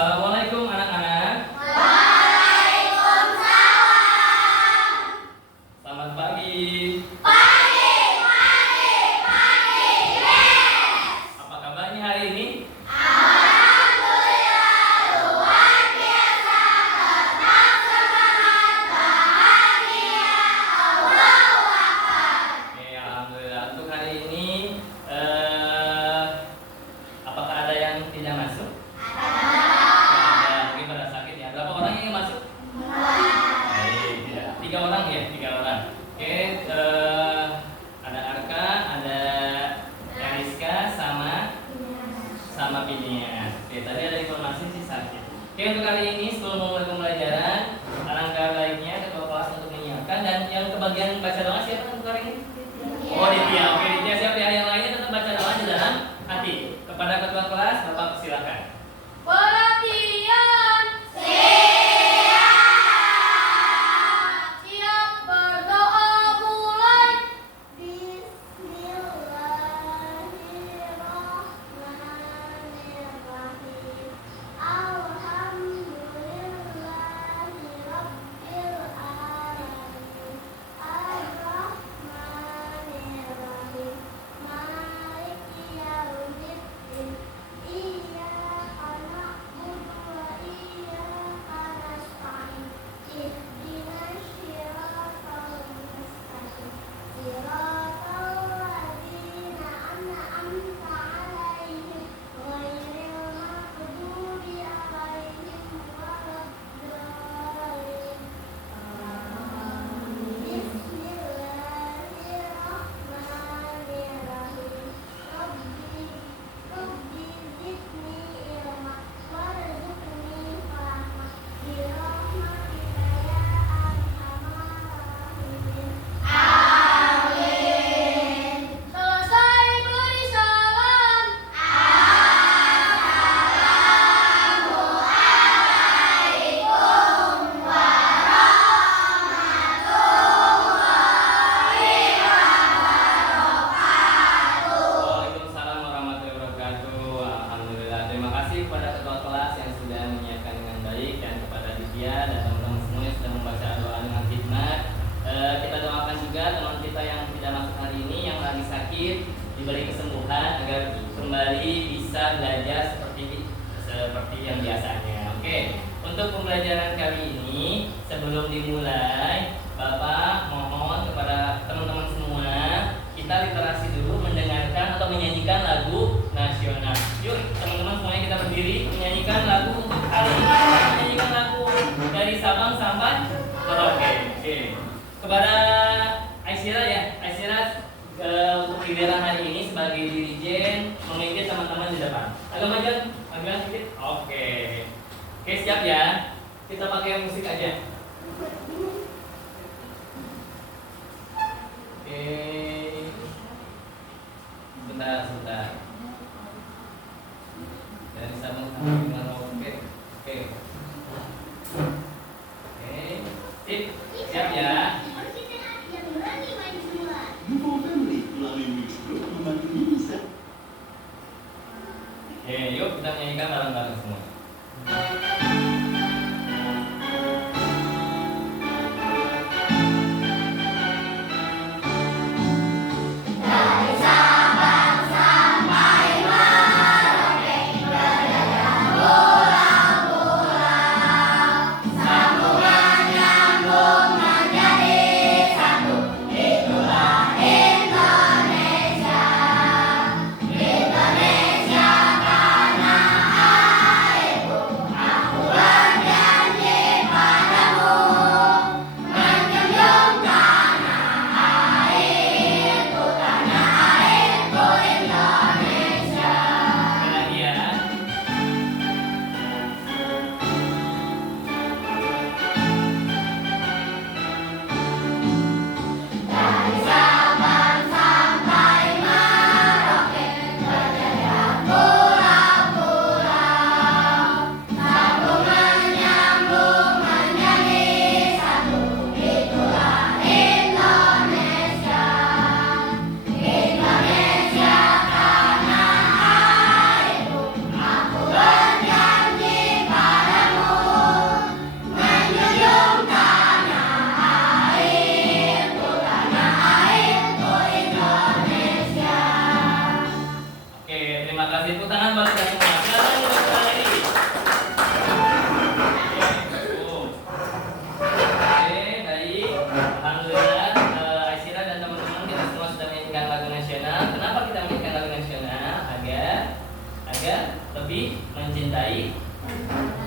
Assalamualaikum anak-anak. Waalaikumsalam. Selamat pagi. Pagi, pagi, pagi. Yes. Apa kabarnya hari ini? Alhamdulillah luar biasa. Tetap semangat, bahagia. Allahu Akbar. Oke, alhamdulillah. Untuk hari ini, apakah ada yang tidak masuk? Ada. Mungkin pada sakit ya. Berapa orang yang ingin masuk? Baik, tidak. 3 orang ya, 3 orang. Oke, ada Arka, ada Eriska, sama Pinias. Oke, tadi ada informasi sih sakit. Oke, untuk kali ini sebelum memulai pembelajaran, alangkah baiknya ketua kelas untuk menyiapkan, dan yang kebagian baca doa siapa untuk hari ini? Oh, Ditya. Oke, Ditya siap ya. Yang lainnya tetap baca doa di dalam hati. Kepada ketua kelas, Bapak silakan. Perhatian. Siap berdoa mulai. Bismillahirrahmanirrahim. Alhamdulillahirabbil alamin. Ar-Rahmanirrahim. Maliki yaumiddin. Iyyaka na'budu wa iyyaka nasta'in. Ihdinas siratal mustaqim. Siratal ladzina an'amta 'alaihim ghairil maghdubi 'alaihim waladdallin. Bismillahirrahmanirrahim. Rabbi zidni ilma warzuqni fahma birahmatika ya arhamar rahimin. Amin. Selesai beri salam. Assalamualaikum warahmatullahi wabarakatuh. Waalaikumsalam warahmatullahi wabarakatuh. Alhamdulillah. Terima kasih kepada ketua kelas yang sudah menyiapkan dengan baik, dan kepada Ditya dan teman-teman semua yang sudah membaca doa dengan khidmat. Kita doakan juga teman kita yang tidak masuk hari ini, yang lagi sakit, diberi kesembuhan agar kembali bisa belajar seperti yang biasanya. Oke, untuk pembelajaran kali ini, sebelum dimulai, Bapak mohon kepada teman-teman semua, kita literasi dulu, mendengarkan atau menyanyikan lagu nasional. Yuk teman-teman semuanya, kita berdiri menyanyikan lagu untuk hari ini. Menyanyikan lagu dari Sabang sampai Merauke. Oke. Kepada Aisyah ya, Aisyah untuk giliran hari ini sebagai dirijen memimpin teman-teman di depan. Agak maju sedikit. Oke. Oke, siap ya. Kita pakai musik aja. Oke. Sebentar. Dari Sabang sampai Merauke. Oke. Oke. Sip. Siap ya. Info Family melalui Mix Group membantu bisa. Oke, yuk kita nyanyikan bareng-bareng semua. Dari Sabang sampai Merauke, berjaya pulang-pulang. Sambungan nyambung menjadi satu. Itulah Indonesia. Indonesia tanah airku.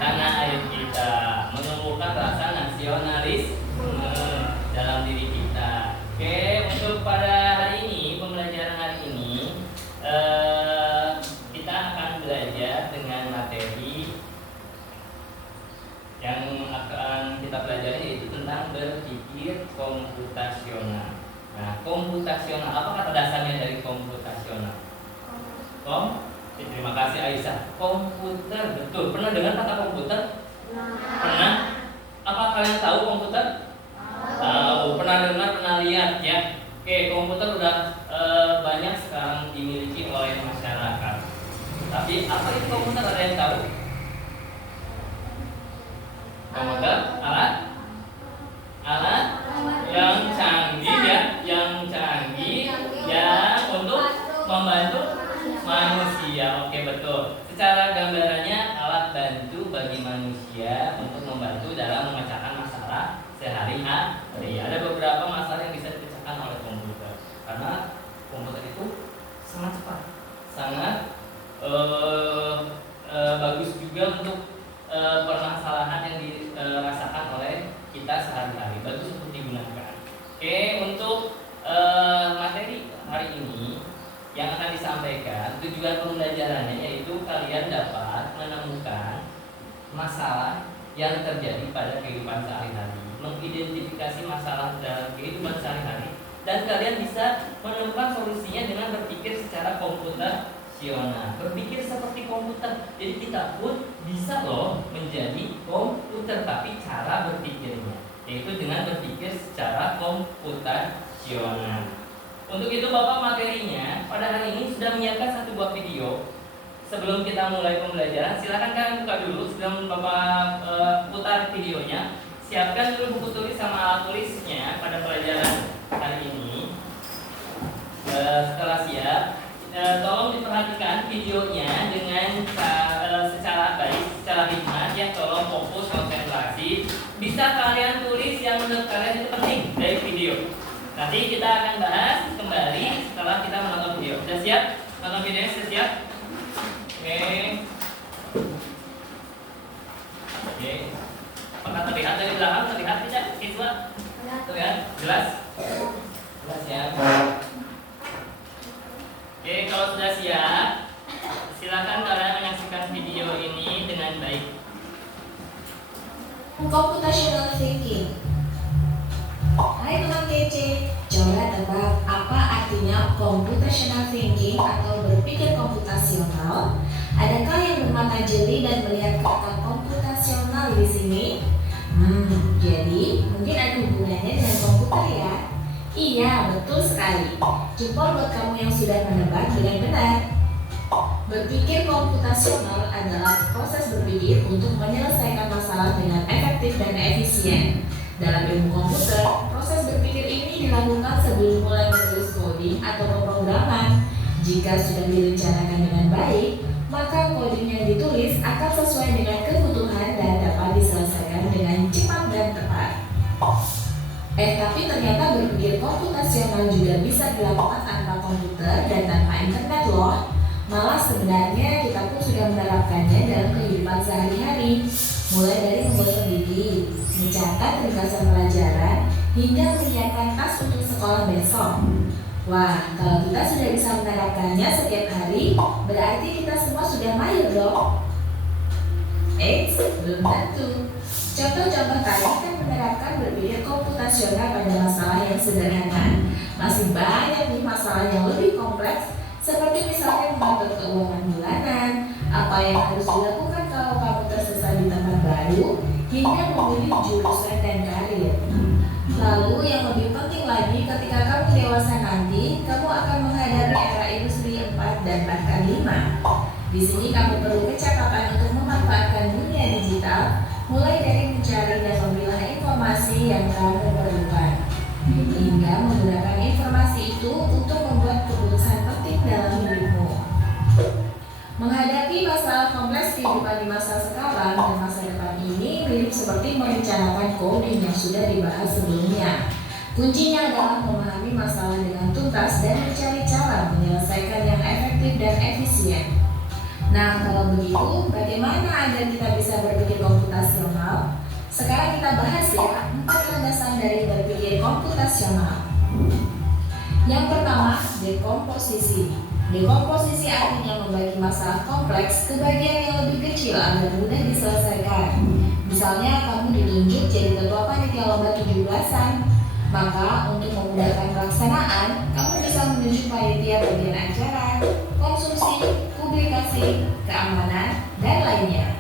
tanah air kita, menumbuhkan rasa nasionalisme dalam diri kita. Oke, untuk pada hari ini, pembelajaran hari ini, kita akan belajar dengan materi yang akan kita pelajari, yaitu tentang berpikir komputasional. Nah, komputasional, apa kata dasarnya dari komputasional? Terima kasih Aisyah. Komputer, betul. Pernah dengar kata komputer? Pernah? Apa kalian tahu komputer? Tahu. Pernah dengar, pernah lihat ya? Oke, komputer udah banyak sekarang dimiliki oleh masyarakat. Tapi apa itu komputer? Ada yang tahu? Komputer, alat yang canggih ya, yang untuk membantu manusia. Oke, betul. Secara gambarannya, alat bantu bagi manusia untuk membantu dalam memecahkan masalah sehari-hari. Ada beberapa masalah yang bisa dipecahkan oleh komputer, karena komputer itu sangat cepat, sangat bagus juga untuk permasalahan yang dirasakan oleh kita sehari-hari, bagus untuk digunakan. Oke, untuk materi hari ini yang akan disampaikan, tujuan pembelajarannya yaitu kalian dapat menemukan masalah yang terjadi pada kehidupan sehari-hari, mengidentifikasi masalah dalam kehidupan sehari-hari, dan kalian bisa menemukan solusinya dengan berpikir secara komputasional, berpikir seperti komputer. Jadi kita pun bisa loh menjadi komputer, tapi cara berpikirnya yaitu dengan berpikir secara komputasional. Untuk itu Bapak materinya pada hari ini sudah menyiapkan satu buah video. Sebelum kita mulai pembelajaran, silakan kalian buka dulu sebelum Bapak putar videonya. Siapkan dulu buku tulis sama alat tulisnya pada pelajaran hari ini. Setelah siap, tolong diperhatikan videonya dengan secara baik, secara hikmat ya. Tolong fokus, konsentrasi. Bisa kalian tulis yang menurut kalian itu penting dari video. Nanti kita akan bahas kembali setelah kita menonton video. Sudah siap? Nonton videonya sudah siap? Oke. Apakah terlihat dari belakang? Terlihat tidak? Siswa? Terlihat? Jelas? Jelas ya? Oke, kalau sudah siap, silakan kalian menyaksikan video ini dengan baik. Computational thinking. Hai teman kece, coba tebak apa artinya computational thinking atau berpikir komputasional? Adakah yang bermata jeli dan melihat kata komputasional di sini? Jadi mungkin ada hubungannya dengan komputer ya? Iya, betul sekali. Jempol buat kamu yang sudah menebak dengan benar. Berpikir komputasional adalah proses berpikir untuk menyelesaikan masalah dengan efektif dan efisien. Dalam ilmu komputer, proses berpikir ini dilakukan sebelum mulai menulis coding atau pemrograman. Jika sudah direncanakan dengan baik, maka coding yang ditulis akan sesuai dengan kebutuhan dan dapat diselesaikan dengan cepat dan tepat. Tapi ternyata berpikir komputasional juga bisa dilakukan tanpa komputer dan tanpa internet loh. Malah sebenarnya kita pun sudah menerapkannya dalam kehidupan sehari-hari, mulai dari membuat sendiri, mencatat ringkasan pelajaran, hingga menyiapkan tas untuk sekolah besok. Wah, kalau kita sudah bisa menerapkannya setiap hari, berarti kita semua sudah mahir dong. Belum tentu. Contoh-contoh tadi kan menerapkan berpikir komputasional pada masalah yang sederhana. Masih banyak nih masalah yang lebih kompleks, seperti misalnya mengatur keuangan bulanan, apa yang harus dilakukan kalau kamu tersesat di tempat baru, hingga memilih jurusan dan karir. Lalu yang lebih penting lagi, ketika kamu dewasa nanti, kamu akan menghadapi era industri 4 dan bahkan 5. Di sini kamu perlu kecakapan untuk memanfaatkan dunia digital, mulai dari mencari dan memilah informasi yang kamu perlukan, hingga menggunakan informasi itu untuk membuat keputusan penting dalam hidupmu. Menghadapi masalah kompleks kehidupan di masa sekarang dan masa depan ini mirip seperti merencanakan coding yang sudah dibahas sebelumnya. Kuncinya adalah memahami masalah dengan tuntas dan mencari cara menyelesaikan yang efektif dan efisien. Nah, kalau begitu, bagaimana agar kita bisa berpikir bahas ya 4 landasan dari berpikir komputasional. Yang pertama, dekomposisi. Dekomposisi artinya membagi masalah kompleks ke bagian yang lebih kecil agar mudah diselesaikan. Misalnya kamu ditunjuk jadi ketua panitia lomba 17-an. Maka untuk memudahkan pelaksanaan, kamu bisa menunjuk panitia bagian acara, konsumsi, publikasi, keamanan, dan lainnya.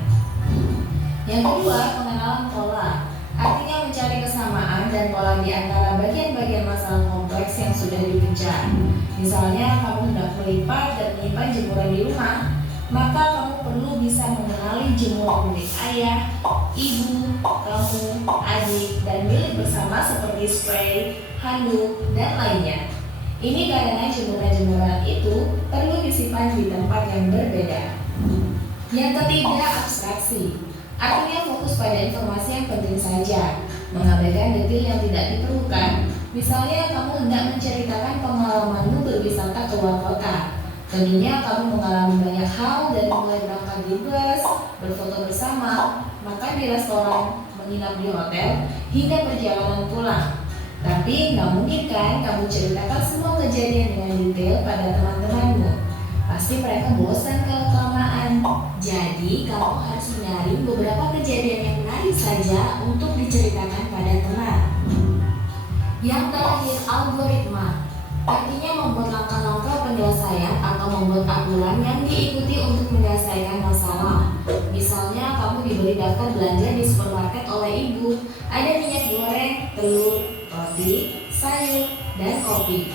Yang kedua, pengenalan pola. Artinya mencari kesamaan dan pola di antara bagian-bagian masalah kompleks yang sudah dikejar. Misalnya kamu hendak melipat dan menyimpan jemuran di rumah, maka kamu perlu bisa mengenali jemuran milik ayah, ibu, kamu, adik, dan milik bersama seperti spray, handuk, dan lainnya. Ini karena jemuran-jemuran itu perlu disimpan di tempat yang berbeda. Yang ketiga, abstraksi. Artinya fokus pada informasi yang penting saja, mengabaikan detail yang tidak diperlukan. Misalnya kamu hendak menceritakan pengalamanmu berwisata ke luar kota. Tentunya kamu mengalami banyak hal dari mulai berangkat di bus, berfoto bersama, makan di restoran, menginap di hotel, hingga perjalanan pulang. Tapi nggak mungkin kan kamu ceritakan semua kejadian dengan detail pada teman-temanmu. Pasti mereka bosan kalau kelamaan. Jadi kamu harus menyaring beberapa kejadian yang menarik saja untuk diceritakan pada teman. Yang terakhir, algoritma. Artinya membuat langkah-langkah penyelesaian atau membuat aturan yang diikuti untuk menyelesaikan masalah. Misalnya kamu diberi daftar belanja di supermarket oleh ibu. Ada minyak goreng, telur, roti, sayur, dan kopi.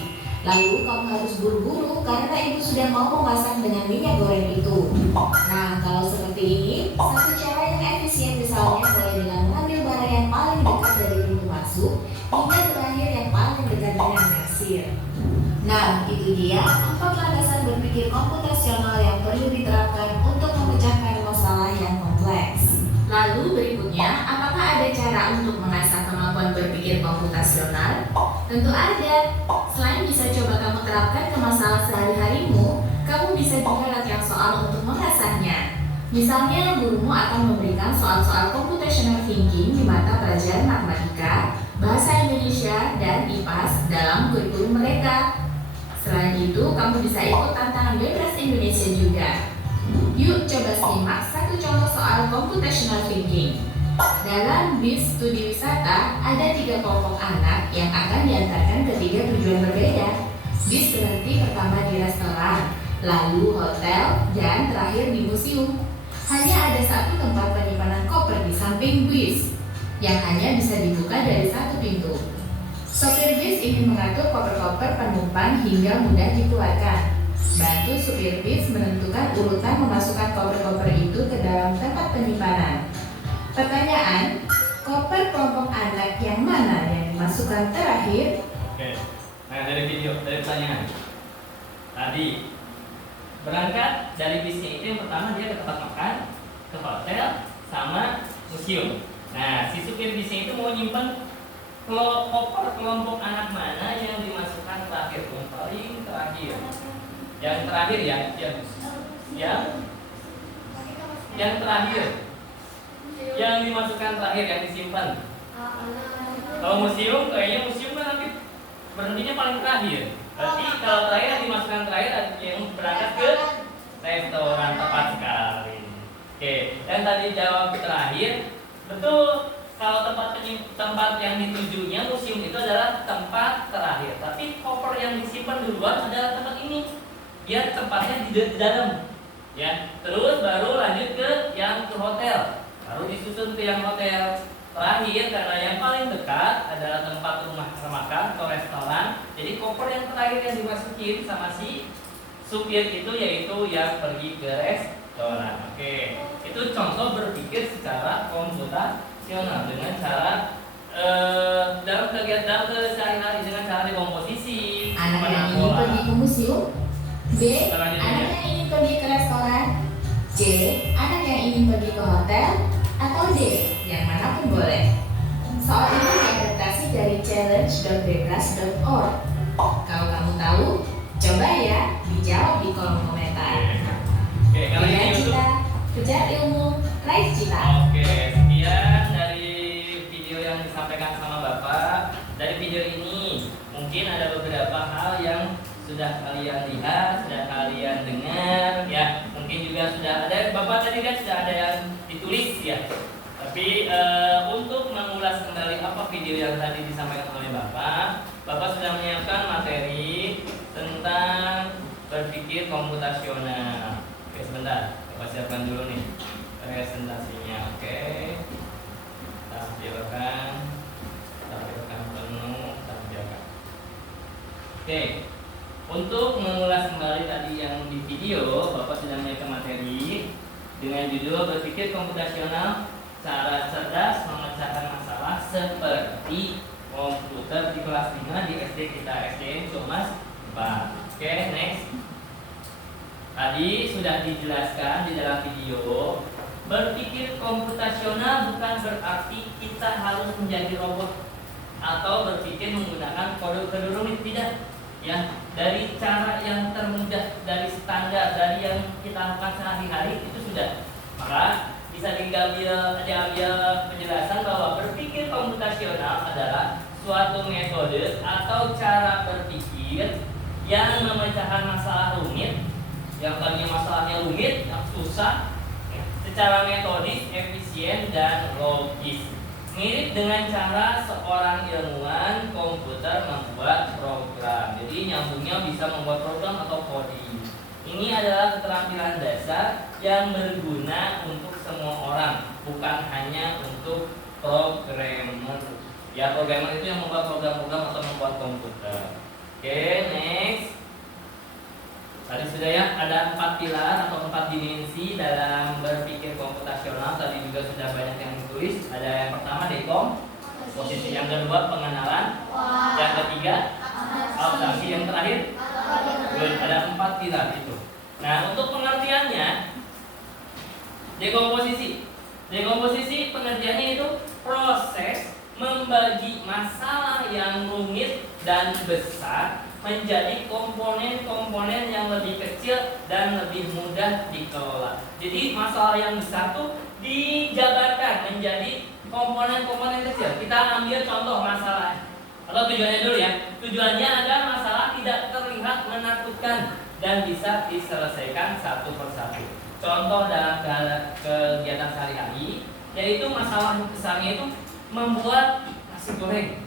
Lalu kamu harus buru-buru karena ibu sudah mau memasak dengan minyak goreng itu. Nah, kalau seperti ini, satu cara yang efisien misalnya mulai dengan mengambil barang yang paling dekat dari pintu masuk hingga terakhir yang paling dekat dengan kasir. Nah, itu dia 4 landasan berpikir komputasional yang perlu diterapkan untuk memecahkan masalah yang kompleks. Lalu berikutnya, apakah ada cara untuk mengasah kemampuan berpikir komputasional? Tentu ada. Selain bisa coba kamu terapkan ke masalah sehari-harimu, kamu bisa juga latihan soal untuk mengasahnya. Misalnya, gurumu akan memberikan soal-soal computational thinking di mata pelajaran matematika, bahasa Indonesia, dan IPAS dalam kurikulum mereka. Selain itu, kamu bisa ikut tantangan bebas Indonesia juga. Yuk coba simak satu contoh soal computational thinking. Dalam bis studi wisata, ada 3 kelompok anak yang akan diantarkan ke 3 tujuan berbeda. Bis berhenti pertama di restoran, lalu hotel, dan terakhir di museum. Hanya ada satu tempat penyimpanan koper di samping bis, yang hanya bisa dibuka dari satu pintu. Sopir bis ingin mengatur koper-koper penumpang hingga mudah dikeluarkan. Bantu supir bis menentukan urutan memasukkan koper-koper itu ke dalam tempat penyimpanan. Pertanyaan, koper kelompok anak yang mana yang dimasukkan terakhir? Oke, nah dari pertanyaan tadi, berangkat dari bisnya itu yang pertama dia ke tempat makan, ke hotel, sama museum. Nah, si supir bisnya itu mau nyimpen koper kelompok anak mana yang dimasukkan terakhir, yang paling terakhir. Yang terakhir ya, yang terakhir, yang dimasukkan terakhir, yang disimpan. Kalau museum, kayaknya museum kan nanti berhentinya paling terakhir. Berarti kalau terakhir yang dimasukkan terakhir yang berangkat ke restoran, tepat sekali. Oke, dan tadi jawab terakhir, betul. Kalau tempat yang ditujunya museum itu adalah tempat terakhir. Tapi koper yang disimpan duluan adalah tempat ini. Dia tempatnya di dalam. Ya, terus baru lanjut ke yang ke hotel. Baru disusun ke yang hotel. Terakhir karena yang paling dekat adalah tempat rumah makan atau restoran. Jadi koper yang terakhir yang dimasukin sama si supir itu yaitu yang pergi ke restoran. Oke, itu contoh berpikir secara komputasional dengan cara dalam kegiatan sehari-hari dengan cara dekomposisi. Anak yang ingin pergi ke museum. B. Anak yang ingin pergi ke restoran. C. Anak yang ingin pergi ke hotel. Atau D. Yang manapun boleh. Soal ini diadaptasi dari challenge.bebras.org. Kalau kamu tahu, coba ya dijawab di kolom komentar. Oke, kalau ini Cita, kejar ilmu, raih cita. Oke, sekian dari video mungkin ada beberapa hal yang sudah kalian lihat, sudah kalian dengar, ya. Mungkin juga sudah ada, Bapak tadi kan sudah ada yang ditulis ya. Tapi untuk mengulas kembali apa video yang tadi disampaikan oleh Bapak sudah menyiapkan materi tentang berpikir komputasional. Oke, sebentar, Bapak siapkan dulu nih presentasinya. Oke, tampilkan penuh, tampilkan. Oke, untuk mengulas kembali tadi yang di video, Bapak sudah menyiapkan materi dengan judul berpikir komputasional, cara cerdas memecahkan masalah seperti komputer di kelas 5 di SD kita, SDN Thomas 4. Oke, next. Tadi sudah dijelaskan di dalam video, berpikir komputasional bukan berarti kita harus menjadi robot atau berpikir menggunakan kode-kode rumit, tidak. Ya, dari cara yang termudah, dari standar, dari yang kita lakukan sehari-hari itu sudah. Maka bisa diambil penjelasan bahwa berpikir komputasional adalah suatu metode atau cara berpikir yang memecahkan masalah rumit, yang tadinya masalahnya rumit, yang susah, secara metodis, efisien, dan logis. Mirip dengan cara seorang ilmuwan komputer membuat program. Jadi nyambungnya bisa membuat program atau coding. Ini adalah keterampilan dasar yang berguna untuk semua orang, bukan hanya untuk programmer. Ya, programmer itu yang membuat program-program atau membuat komputer. Oke, next. Tadi sudah ya, ada 4 pilar atau 4 dimensi dalam berpikir komputasional. Tadi juga sudah banyak yang ditulis. Ada yang pertama dekomposisi, yang kedua pengenalan, yang ketiga abstraksi, yang terakhir good. Ada 4 pilar itu. Nah, untuk pengertiannya, dekomposisi pengertiannya itu proses membagi masalah yang rumit dan besar menjadi komponen-komponen yang lebih kecil dan lebih mudah dikelola. Jadi masalah yang besar tuh dijabarkan menjadi komponen-komponen kecil. Kita ambil contoh masalah, atau tujuannya dulu ya. Tujuannya agar masalah tidak terlihat menakutkan dan bisa diselesaikan satu persatu. Contoh dalam kegiatan sehari-hari, yaitu masalah besarnya itu membuat nasi goreng.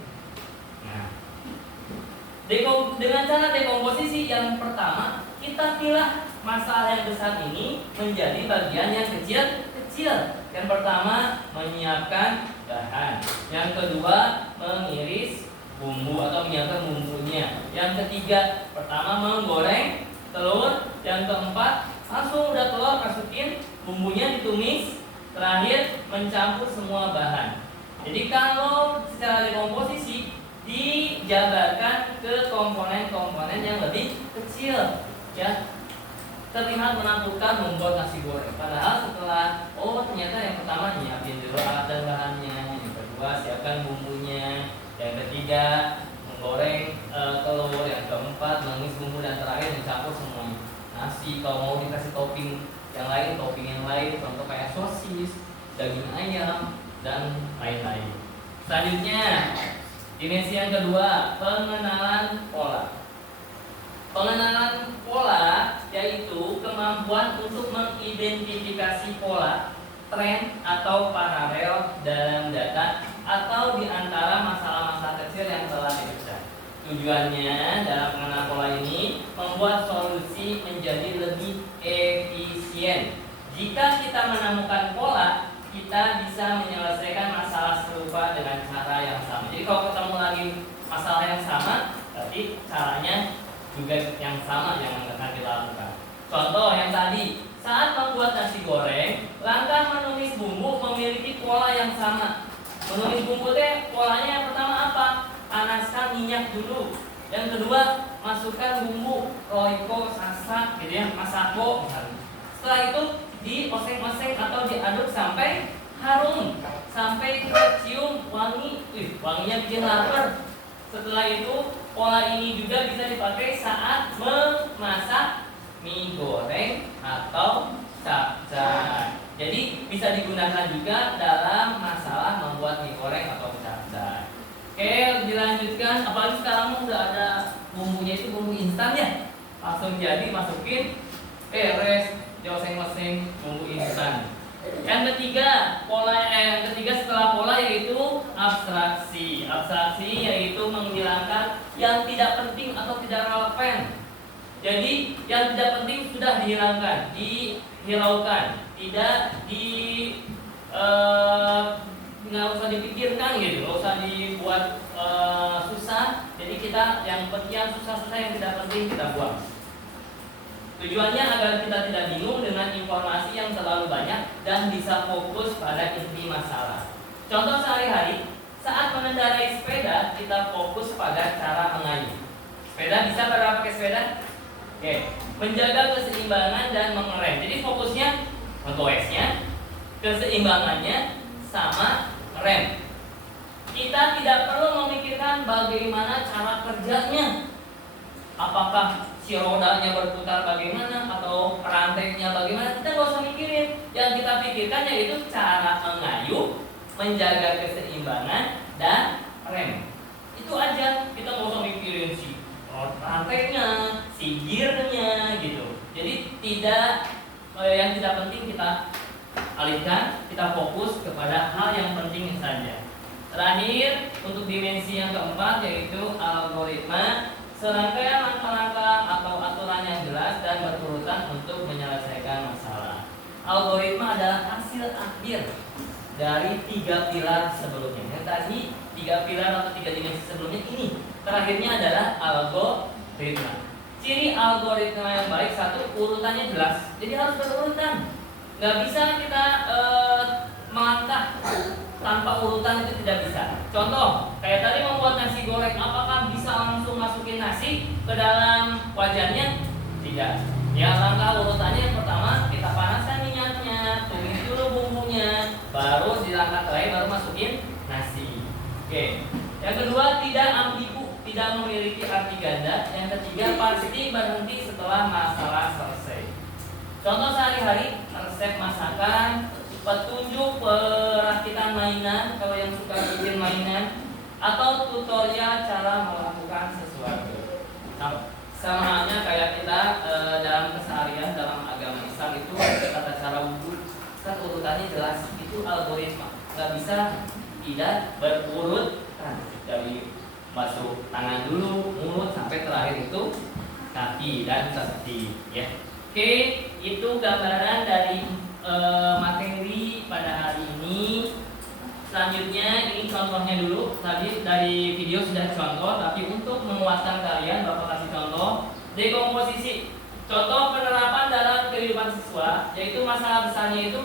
Dengan cara dekomposisi yang pertama, kita pilah masalah yang besar ini menjadi bagian yang kecil-kecil. Yang pertama, menyiapkan bahan. Yang kedua, mengiris bumbu atau menyiapkan bumbunya. Yang ketiga, pertama menggoreng telur. Yang keempat, langsung udah telur masukin, bumbunya ditumis. Terakhir, mencampur semua bahan. Jadi kalau secara dekomposisi dijabarkan ke komponen-komponen yang lebih kecil, ya, terlihat menakutkan membuat nasi goreng. Padahal setelah ternyata yang pertama nyiapin dulu alat dan bahannya, yang kedua siapkan bumbunya, yang ketiga menggoreng telur, yang keempat menumis bumbu, dan terakhir mencampur semuanya. Nasi kalau mau dikasih topping yang lain, contoh kayak sosis, daging ayam, dan lain-lain. Selanjutnya, dimensi yang kedua, pengenalan pola. Pengenalan pola yaitu kemampuan untuk mengidentifikasi pola, tren, atau paralel dalam data atau di antara masalah-masalah kecil yang telah dipecah. Tujuannya dalam pengenalan pola ini membuat solusi menjadi lebih efisien. Jika kita menemukan pola, kita bisa menyelesaikan masalah serupa dengan cara yang sama. Jadi kalau ketemu lagi masalah yang sama, berarti caranya juga yang sama yang akan kita lakukan. Contoh yang tadi, saat membuat nasi goreng, langkah menumis bumbu memiliki pola yang sama. Menumis bumbu polanya yang pertama apa? Panaskan minyak dulu. Yang kedua, masukkan bumbu roiko, sasak, gitu ya, masako misalnya. Setelah itu dioseng-oseng atau diaduk sampai harum, sampai tercium wangi. Wanginya bikin lapar. Setelah itu, pola ini juga bisa dipakai saat memasak mie goreng atau capcay. Jadi bisa digunakan juga dalam masalah membuat mie goreng atau capcay. Oke, dilanjutkan. Apalagi sekarang udah ada bumbunya, itu bumbu instan ya. Langsung jadi masukin, beres, oseng-oseng bumbu instan. Yang ketiga, yang ketiga setelah pola yaitu abstraksi. Abstraksi yaitu menghilangkan yang tidak penting atau tidak relevan. Jadi yang tidak penting sudah dihilangkan, dihiraukan, tidak nggak usah dipikirkan gitu, nggak usah dibuat susah. Jadi kita yang susah-susah yang tidak penting kita buang. Tujuannya agar kita tidak bingung dengan informasi yang terlalu banyak dan bisa fokus pada inti masalah. Contoh sehari-hari, saat mengendarai sepeda kita fokus pada cara mengayuh. Sepeda bisa pada pakai sepeda? Oke, menjaga keseimbangan dan mengerem. Jadi fokusnya goesnya, keseimbangannya sama rem. Kita tidak perlu memikirkan bagaimana cara kerjanya. Apakah si rodanya berputar bagaimana atau rantainya bagaimana, kita nggak usah mikirin. Yang kita pikirkan yaitu cara mengayuh, menjaga keseimbangan dan rem. Itu aja, kita nggak usah mikirin si rantainya, si gearnya gitu. Jadi yang tidak penting kita alihkan, kita fokus kepada hal yang penting saja. Terakhir, untuk dimensi yang keempat yaitu algoritma. Serangkaian langkah-langkah atau aturan yang jelas dan berurutan untuk menyelesaikan masalah. Algoritma adalah hasil akhir dari 3 pilar sebelumnya. Yang tadi 3 pilar atau 3 dimensi sebelumnya, ini terakhirnya adalah algoritma. Ciri algoritma yang baik, satu, urutannya jelas. Jadi harus berurutan. Nggak bisa kita melangkah tanpa urutan, itu tidak bisa. Contoh, kayak tadi membuat nasi goreng, apakah bisa langsung masukin nasi ke dalam wajannya? Tidak. Ya, langkah urutannya yang pertama, kita panaskan minyaknya, tumis dulu bumbunya, baru di langkah terakhir baru masukin nasi. Oke. Yang kedua, tidak ambigu, tidak memiliki arti ganda. Yang ketiga, pasti berhenti setelah masalah selesai. Contoh sehari-hari, resep masakan, petunjuk perakitan mainan kalau yang suka bikin mainan, atau tutorial cara melakukan sesuatu. Sama halnya kayak kita dalam keseharian dalam agama Islam itu tata cara wudhu, kan urutannya jelas, itu algoritma. Nggak bisa tidak berurutan, dari masuk tangan dulu, mulut, sampai terakhir itu kaki dan kaki ya. Oke, itu gambaran dari materi pada hari ini. Selanjutnya ini contohnya dulu. Tadi dari video sudah contoh, tapi untuk menguatkan kalian Bapak kasih contoh dekomposisi. Contoh penerapan dalam kehidupan siswa, yaitu masalah besarnya itu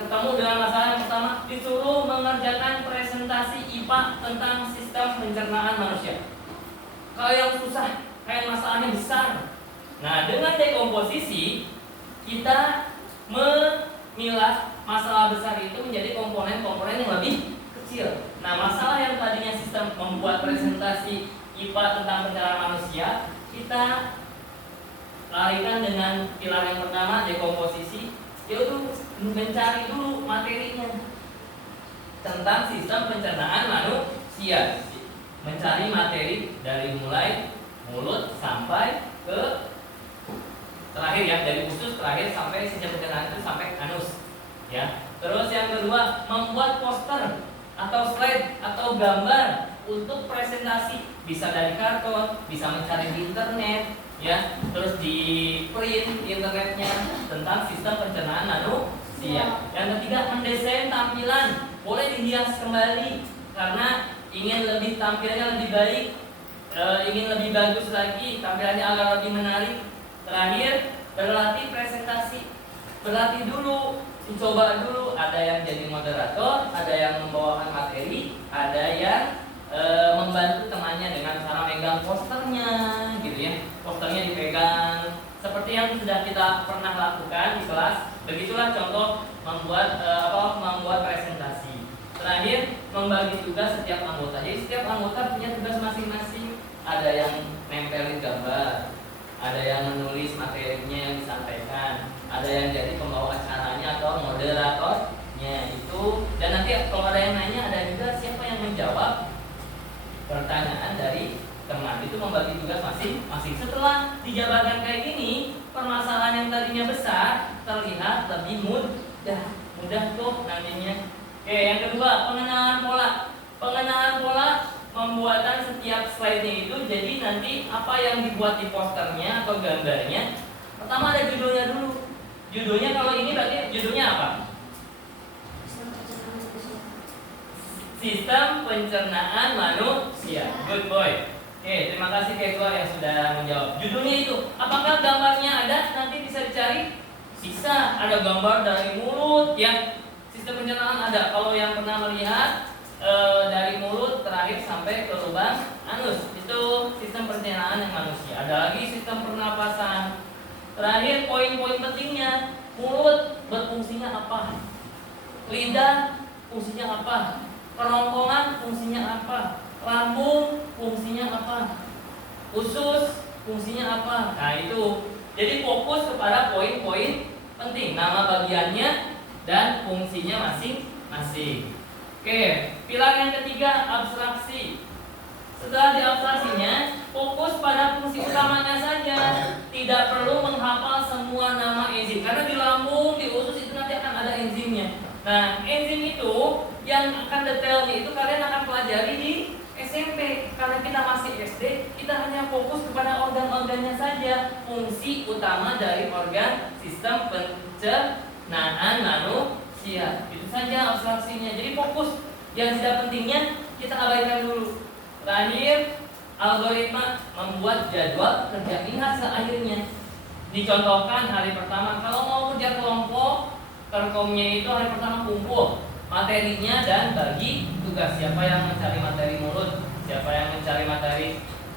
ketemu dengan masalah yang pertama, disuruh mengerjakan presentasi IPA tentang sistem pencernaan manusia. Kalau yang susah, kayak masalahnya besar. Nah, dengan dekomposisi kita memilah masalah besar itu menjadi komponen-komponen yang lebih kecil. Nah, masalah yang tadinya sistem membuat presentasi IPA tentang pencernaan manusia, kita larikan dengan pilar yang pertama, dekomposisi, yaitu mencari dulu materinya tentang sistem pencernaan manusia. Mencari materi dari mulai mulut sampai ke terakhir ya, dari usus terakhir sampai sistem pencernaan itu sampai anus ya. Terus yang kedua, membuat poster atau slide atau gambar untuk presentasi, bisa dari karton, bisa mencari di internet ya, terus di print internetnya tentang sistem pencernaan manusia. Yang ketiga, mendesain tampilan, boleh dihias kembali karena ingin lebih tampilnya lebih baik, ingin lebih bagus lagi, tampilannya agar lebih menarik. Terakhir, berlatih presentasi, berlatih dulu, coba dulu. Ada yang jadi moderator, ada yang membawakan materi, ada yang membantu temannya dengan cara megang posternya, gitu ya. Posternya dipegang, seperti yang sudah kita pernah lakukan di kelas. Begitulah contoh membuat presentasi. Terakhir, membagi tugas setiap anggota. Jadi setiap anggota punya tugas masing-masing. Ada yang nempelin gambar, ada yang menulis materinya yang disampaikan, ada yang jadi pembawa acaranya atau moderatornya itu. Dan nanti kalau ada yang nanya, ada juga siapa yang menjawab pertanyaan dari teman. Itu membagi tugas masing-masing. Setelah dijabarkan kayak gini, permasalahan yang tadinya besar terlihat lebih mudah tuh nantinya. Oke, yang kedua, pengenalan pola. Pengenalan pola pembuatan setiap slide-nya itu, jadi nanti apa yang dibuat di posternya atau gambarnya, pertama ada judulnya dulu. Judulnya kalau ini berarti judulnya apa? Sistem pencernaan manusia. Good boy. Oke, terima kasih Ketua yang sudah menjawab. Judulnya itu, apakah gambarnya ada? Nanti bisa dicari. Bisa, ada gambar dari mulut ya. Sistem pencernaan ada. Kalau yang pernah melihat dari mulut terakhir sampai ke lubang anus, itu sistem pencernaan yang manusia. Ada lagi sistem pernapasan. Terakhir poin-poin pentingnya, mulut berfungsinya apa? Lidah fungsinya apa? Kerongkongan fungsinya apa? Lambung fungsinya apa? Usus fungsinya apa? Nah itu. Jadi fokus kepada poin-poin penting, nama bagiannya dan fungsinya masing-masing. Oke, pilar yang ketiga, abstraksi. Setelah diabstraksinya, fokus pada fungsi utamanya saja. Tidak perlu menghafal semua nama enzim, karena di lambung, di usus itu nanti akan ada enzimnya. Nah, enzim itu yang akan detailnya itu kalian akan pelajari di SMP. Karena kita masih SD, kita hanya fokus kepada organ-organnya saja. Fungsi utama dari organ sistem pencernaan manusia. Itu saja abstraksinya. Jadi fokus, yang tidak pentingnya kita abaikan dulu. Terakhir, algoritma membuat jadwal kerja. Ini hasil akhirnya. Dicontohkan hari pertama, kalau mau kerja kelompok, terkomnya itu hari pertama kumpul materinya dan bagi tugas. Siapa yang mencari materi mulut, siapa yang mencari materi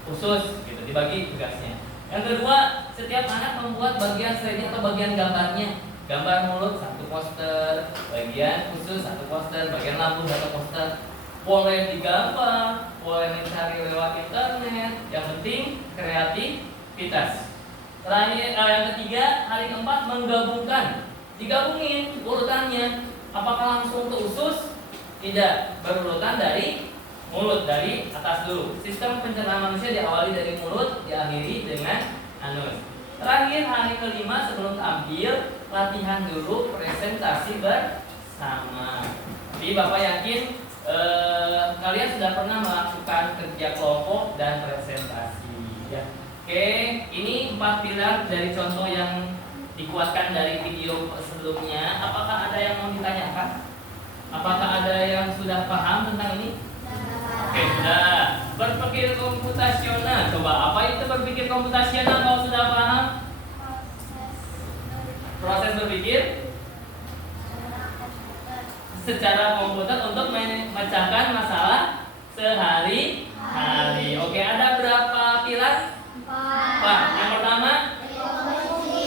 khusus, gitu, dibagi tugasnya. Yang kedua, setiap anak membuat bagian slide atau bagian gambarnya. Gambar mulut satu poster, bagian khusus satu poster, bagian lambung satu poster. Boleh digambar, boleh mencari lewat internet. Yang penting kreativitas. Terakhir, yang ketiga, hari keempat menggabungkan. Digabungin urutannya. Apakah langsung ke usus? Tidak, berurutan dari mulut, dari atas dulu. Sistem pencernaan manusia diawali dari mulut, diakhiri dengan anus. Terakhir, hari kelima sebelum tampil, latihan dulu presentasi bersama. Jadi Bapak yakin kalian sudah pernah melakukan kerja kelompok dan presentasi ya. Oke, ini 4 pilar dari contoh yang dikuatkan dari video sebelumnya. Apakah ada yang mau ditanyakan? Apakah ada yang sudah paham tentang ini? Oke, sudah. Berpikir komputasional. Coba apa itu berpikir komputasional kalau sudah paham? Proses berpikir secara komputer untuk memecahkan masalah sehari-hari. Oke, ada berapa pilar? 4. Yang pertama,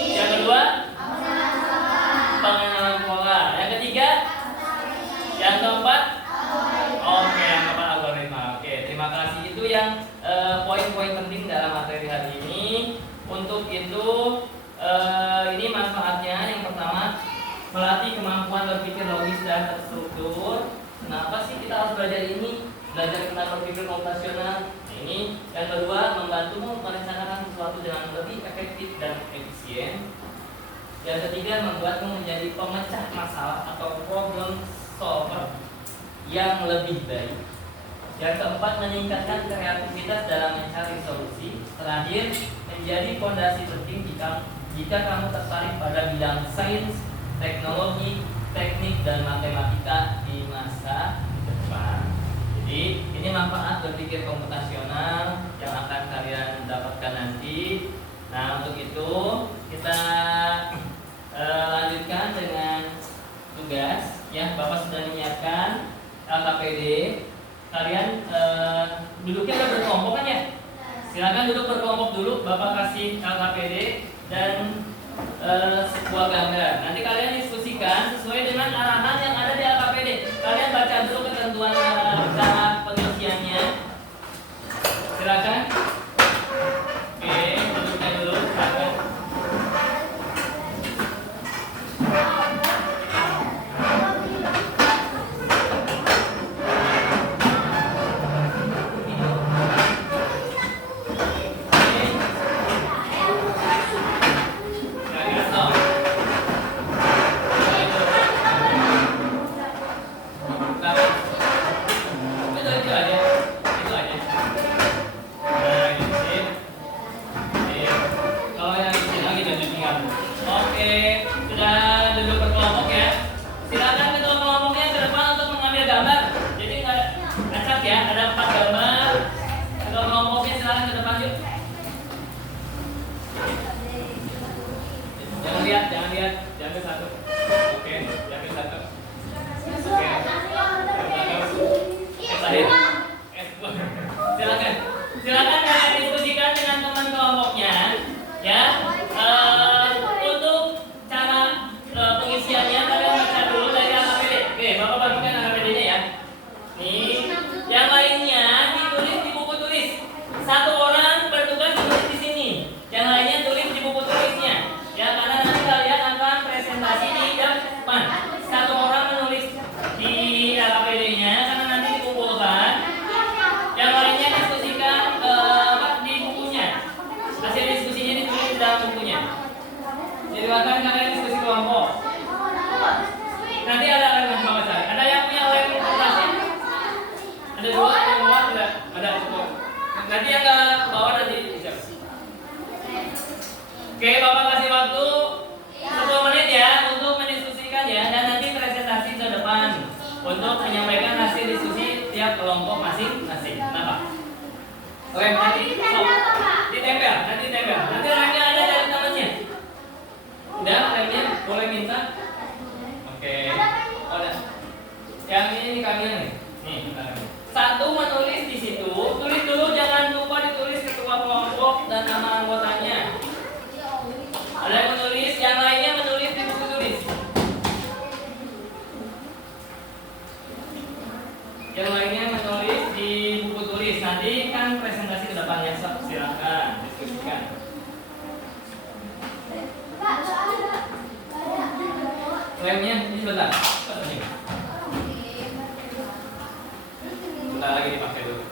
yang kedua, pengenalan pola. Yang ketiga, yang keempat, oke, yang keempat algoritma. Oke, terima kasih. Itu yang poin-poin penting dalam materi hari ini. Untuk itu, ini manfaatnya. Yang pertama, melatih kemampuan berpikir logis dan terstruktur. Kenapa sih kita harus belajar ini? Belajar tentang berpikir komputasional. Ini. Yang kedua, membantumu merencanakan sesuatu dengan lebih efektif dan efisien. Yang ketiga, membuatmu menjadi pemecah masalah atau problem solver yang lebih baik. Yang keempat, meningkatkan kreativitas dalam mencari solusi. Terakhir, menjadi fondasi penting jika kamu tertarik pada bidang sains, teknologi, teknik, dan matematika di masa depan. Jadi ini manfaat berpikir komputasional yang akan kalian dapatkan nanti. Nah, untuk itu kita lanjutkan dengan tugas. Ya, Bapak sudah menyiapkan LKPD. Kalian duduknya udah berkelompok kan ya? Silakan duduk berkelompok dulu. Bapak kasih LKPD dan sebuah gambar. Nanti kalian diskusikan sesuai dengan arahan yang ada di LKPD. Kalian baca dulu ketentuan cara pengisiannya. Silakan. Oke, duduknya dulu. Silakan. ya. Ada 4 gambar. Kalau kelompoknya silakan ke depan yuk. Jangan lihat, jangan ke satu. Oke, jangan ke satu. Oke. Silakan. Silakan kalian diskusikan dengan teman kelompoknya, ya. Untuk cara pengisiannya kalian baca dulu dari AKPD. Oke, Bapak bagikan AKPD-nya ya. Nih, yang lainnya ditulis di buku tulis. Satu orang bertugas menulis di sini. Yang lainnya tulis di buku tulisnya. Ya, karena nanti kalian akan presentasi di depan. Satu orang menulis di AKPD-nya karena nanti dikumpulkan. Yang lainnya diskusikan di bukunya. Hasil diskusinya ditulis di dalam bukunya. Jadi bahkan kalian diskusi kelompok. Nanti ada lem bapak saya. Ada yang punya lem kertasnya? Ada 2 yang bawa tidak? Ada cukup. Nanti yang ke bawah nanti bisa. Oke, Bapak kasih waktu 10 menit ya untuk mendiskusikan ya, dan nanti presentasi ke depan untuk menyampaikan hasil diskusi tiap kelompok masing-masing. Kenapa? Oke, nanti ditempel, nanti lemnya ada dari temannya. Udah, lemnya boleh minta. Oke, udah. Yang ini di kalian nih. Nih, satu menulis di situ. Tulis dulu, jangan lupa ditulis ketua kelompok dan nama anggotanya. Ada yang menulis, yang lainnya menulis di buku tulis. Yang lainnya menulis di buku tulis. Nanti kan presentasi ke depannya, silakan diskusikan. Lemnya ini sebentar. Bentar lagi dipakai dulu.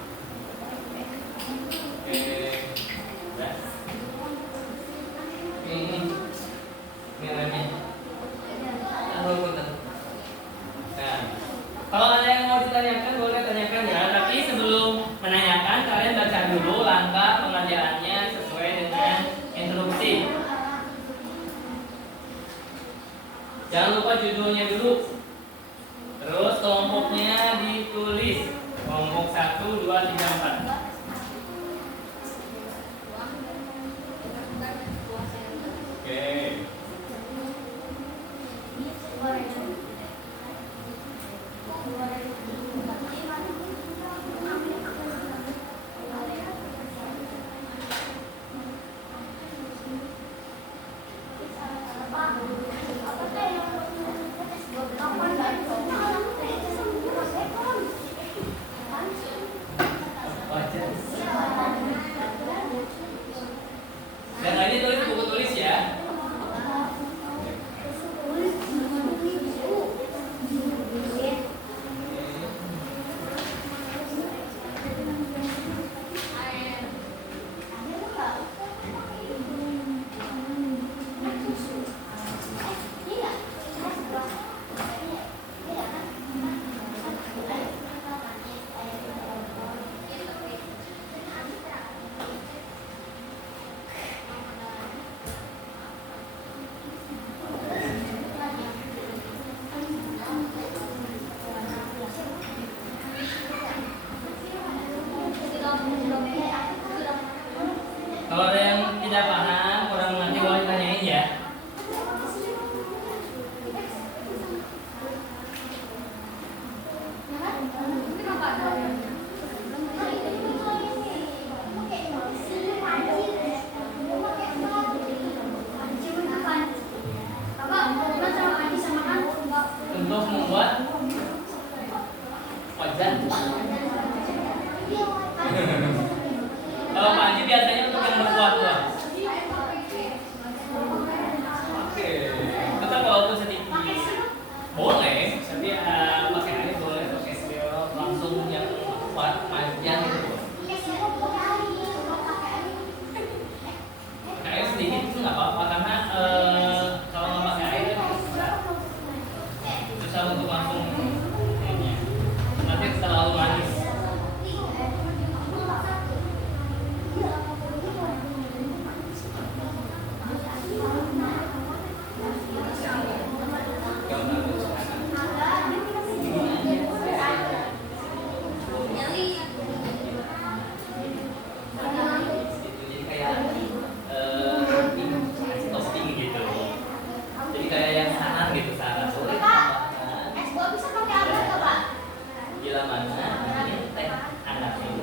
Oke. Udah. Ini lemnya. Nah, kalau ada yang mau ditanyakan boleh tanyakan ya. Tapi sebelum menanyakan kalian baca dulu langkah pengerjaannya sesuai dengan instruksi. Jangan lupa judulnya dulu. Terus kelompoknya ditulis. Kelompok 1, 2, 3, 4. Oke. sebelah mana? Ini teh anak ini.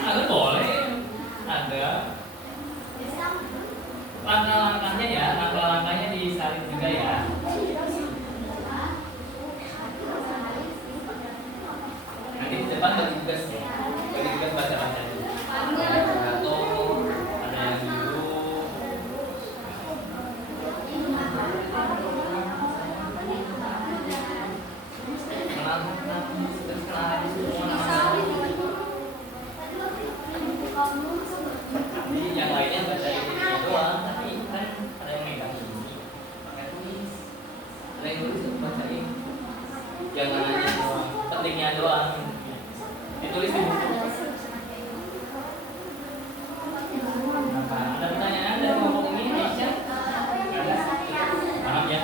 Agar boleh ada langkah-langkahnya ya, langkah-langkahnya disalin juga ya. Nanti di depan bagi tugas baca-baca dulu. Ada yang kartu, ada yang biru. Tapi yang lainnya baca ini doang, tapi kan ada yang megang ini, pakai tulis. Ada yang tulis bacain, jangan hanya doang, pentingnya doang. Ditulis di buku. Ada pertanyaan dari kelompok ini, Aisyah? Ada? Paham ya?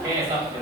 Oke, stop.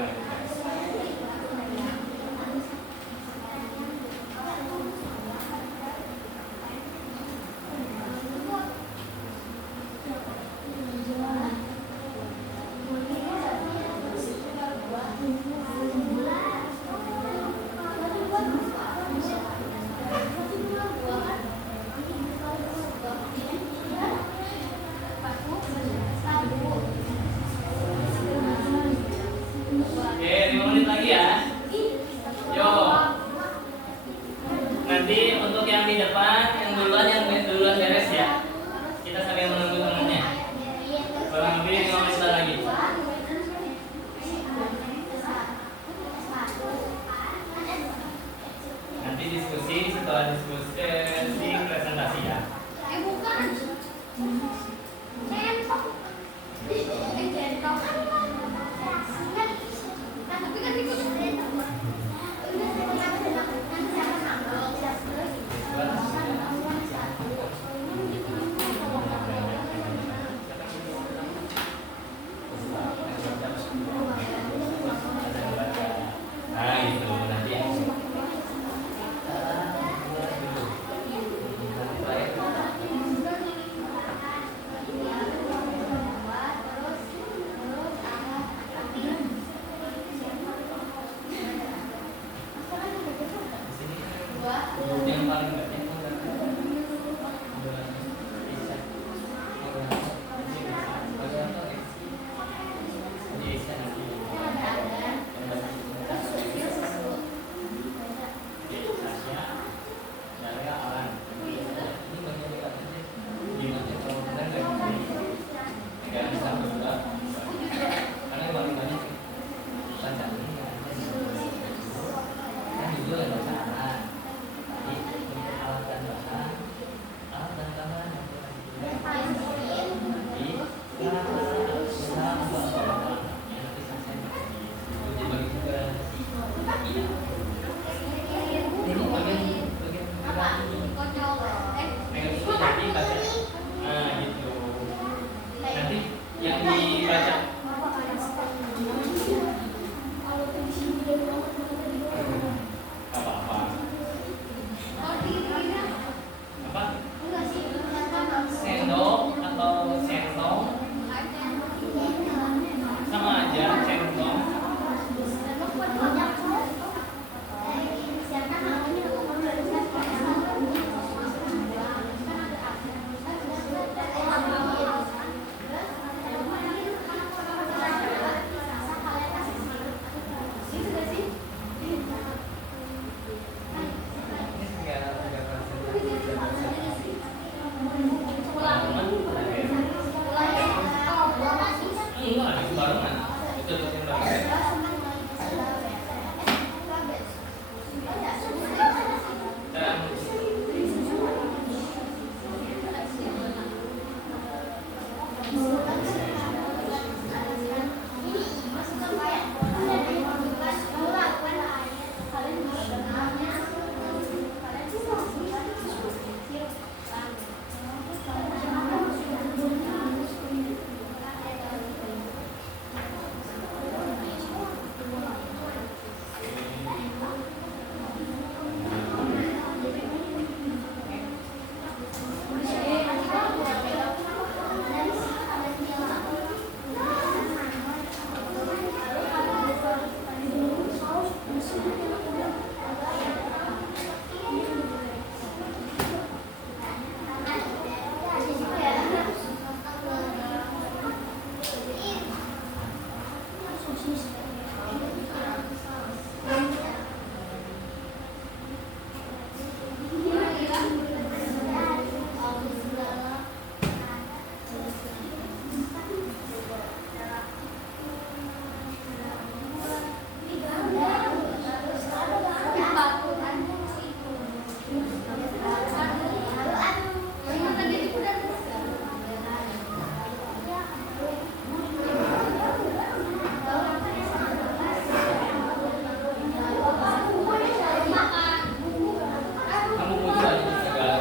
Kamu butuh aja segala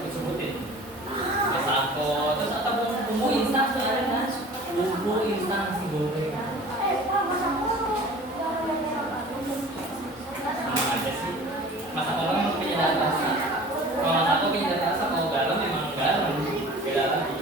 disebutin. Sako, terus atau bumbu instan tuh ada kan? Bumbu instan nasi goreng. Sama aja sih. Masak orang memang penyedap rasa. Kalau masak aku penyedap rasa, kalau garam memang garam. Beda lagi.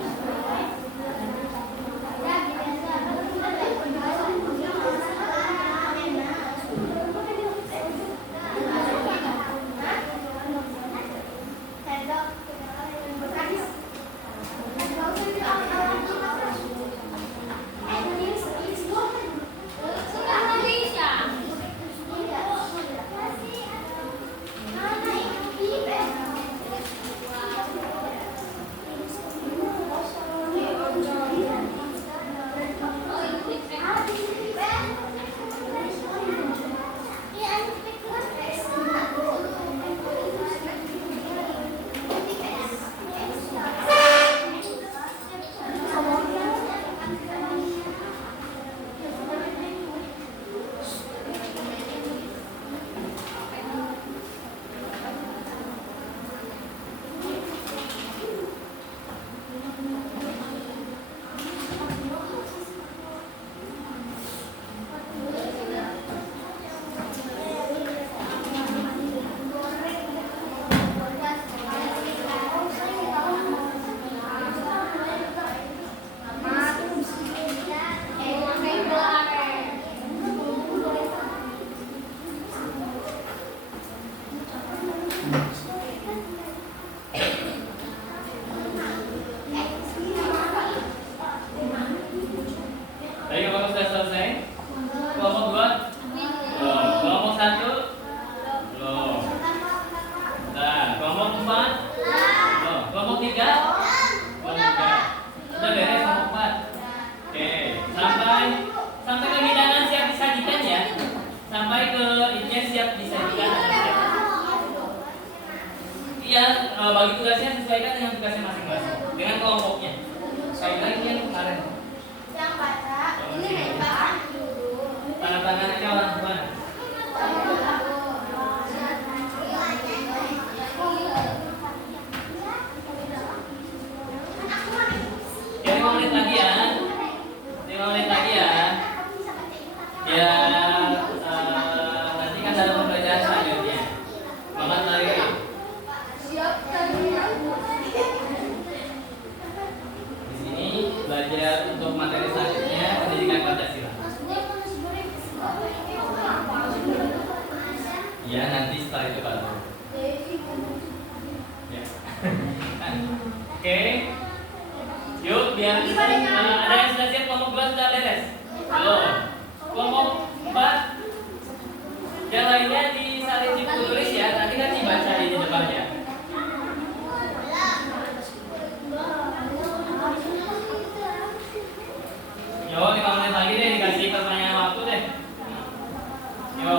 Tadi kelompok sudah selesai. Kelompok 2 belum. Kelompok 1 belum. Nah, kelompok 4 belum. Kelompok 3 belum juga. Sudah beres kelompok 4. Oke, sampai ke hidangan siap disajikan ya. Sampai ke ininya siap disajikan. Iya, bagi tugasnya sesuaikan dengan tugasnya masing-masing. Dengan kelompoknya. Sekali lagi yang kemarin. Tanda tangannya orang tua. Ya 5 menit lagi ya. 5 menit lagi ya. Biar nanti kan ada pembelajaran selanjutnya. Makan lagi. Di sini belajar untuk materi selanjutnya pendidikan Pancasila. Ya nanti setelah itu baru. Ya. Oke. Yuk biar ada yang sudah siap kelompok 2 sudah beres. Belum. Kelompok 4 yang lainnya disalin ditulis ya. Nanti kan dibaca di depannya. Yo 5 menit lagi deh dikasih pertanyaan waktu deh. Yo.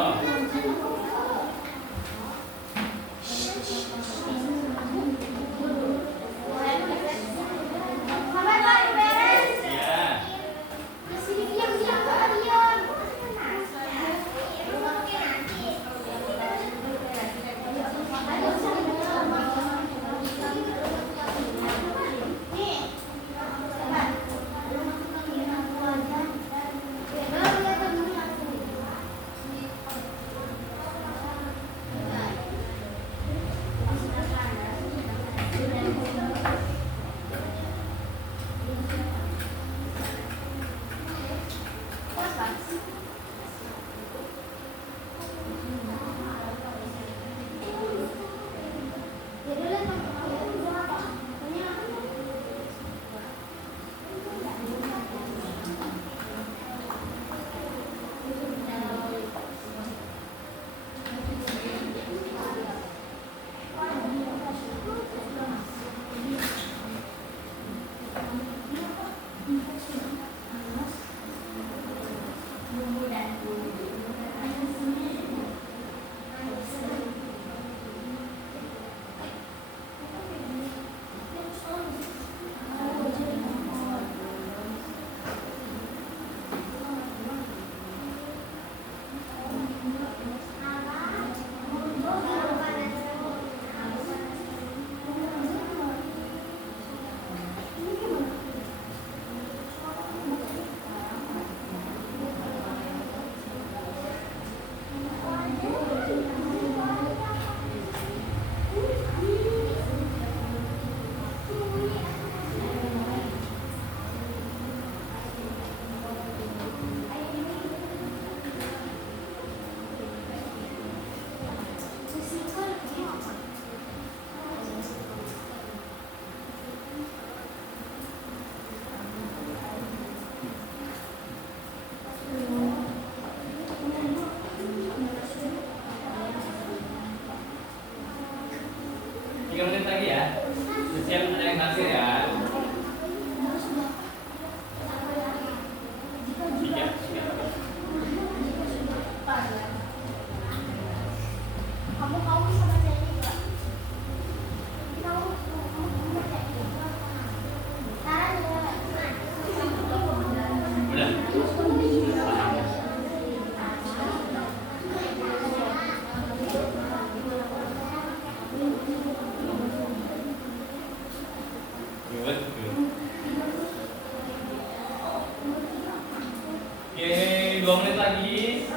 Oke, 2 menit lagi.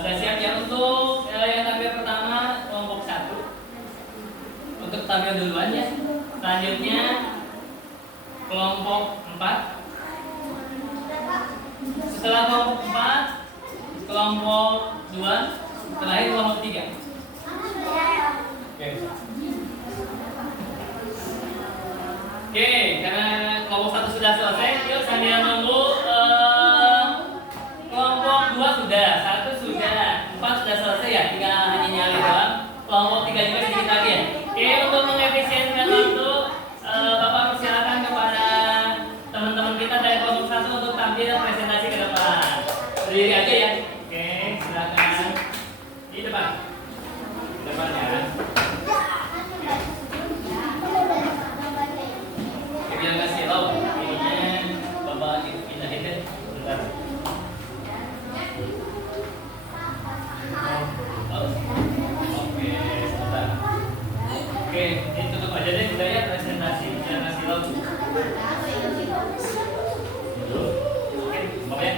Sudah siap ya untuk yang tampil pertama kelompok 1. Untuk tampil duluan ya. Selanjutnya kelompok 4. Setelah kelompok 4, kelompok 2, terakhir kelompok 3. Oke, karena kelompok 1 sudah selesai, yuk sambil nunggu kelompok 2 sudah, 1 sudah, 4 sudah selesai ya, tinggal hanya nyali doang. Kelompok 3 juga sedikit lagi ya. Oke, untuk mengefisienkan waktu, Bapak persilakan kepada teman-teman kita dari kelompok 1 untuk tampil presentasi ke depan. Berdiri aja ya. Oke, silakan. Di depan. Di depan ya. Biar nggak silau, ininya Bapak pindahin deh. Bentar. Oke, sebentar. Oke, ini tutup aja deh udah ya presentasi biar nggak silau. Oke, Bapak ya.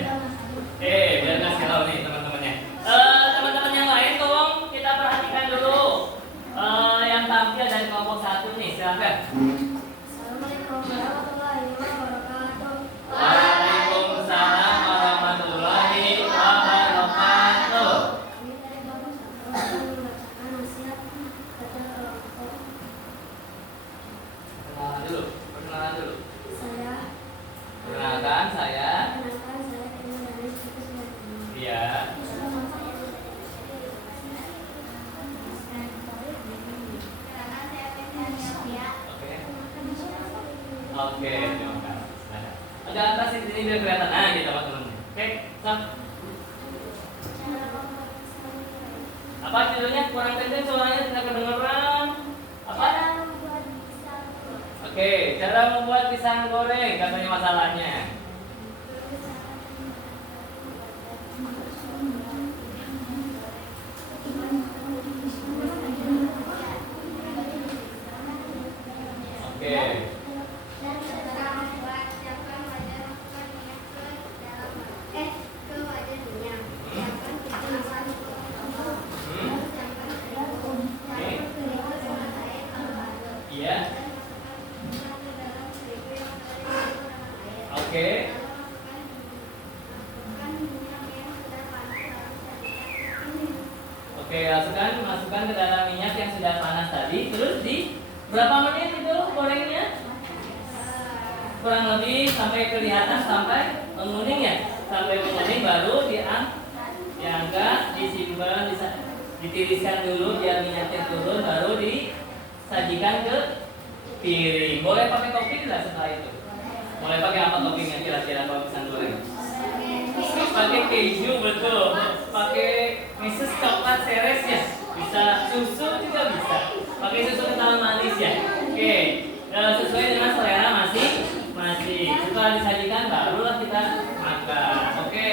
Biar nggak silau nih teman-temannya. Teman-teman yang lain tolong kita perhatikan dulu. Yang tampil dari kelompok 1 nih, silakan. Waalaikumsalam warahmatullahi wabarakatuh. Perkenalan dulu. Perkenalkan saya. Iya. Oke, terima kasih. Agak atas di sini biar kelihatan aja teman-teman. Oke, stop. Apa judulnya? Kurang kenceng suaranya, tidak kedengeran. Apa? Oke, cara membuat pisang goreng katanya masalahnya. Oke. Iya. Oke. Oke, masukkan ke dalam minyak yang sudah panas tadi. Terus di berapa menit itu gorengnya? Kurang lebih sampai kelihatan sampai menguning ya. Sampai menguning baru diangkat, disimpan, ditiriskan dulu biar minyaknya turun, baru disajikan ke piring. Boleh pakai topping nggak setelah itu? Boleh pakai apa toppingnya kira-kira kalau pisang goreng? Pakai keju, betul. Pakai meses coklat seres ya. Bisa susu juga bisa. Pakai susu kental manis ya. Oke. Sesuai dengan selera masing. Setelah disajikan barulah kita makan. Oke.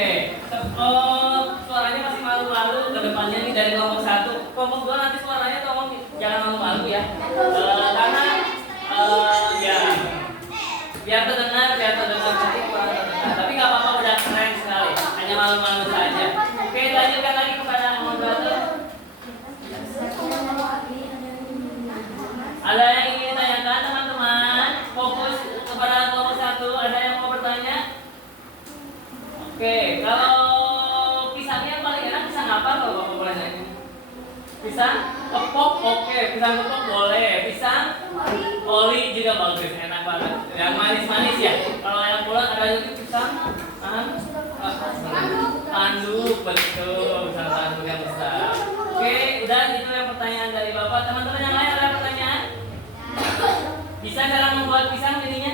Suaranya masih malu-malu ke depannya nih dari kelompok 1. Kelompok 2 nanti suaranya tolong jangan malu-malu ya. Karena ya biar terdengar nanti kurang terdengar. Tapi nggak apa-apa, udah keren sekali. Hanya malu-malu saja. Oke, lanjutkan lagi kepada moderator. Ada yang ingin ditanyakan teman-teman? Fokus kepada kelompok 1. Ada yang mau bertanya? Oke, kalau pisangnya paling enak pisang apa kalau Bapak boleh nanya? Pisang kepok, oke. Pisang kepok boleh. Pisang oli juga bagus, enak banget. Yang manis-manis ya. Kalau yang pulang ada juga pisang tanduk, betul. Pisang tanduk yang besar. Oke, udah itu yang pertanyaan dari Bapak. Teman-teman yang lain ada pertanyaan? Bisa cara membuat pisang jadinya?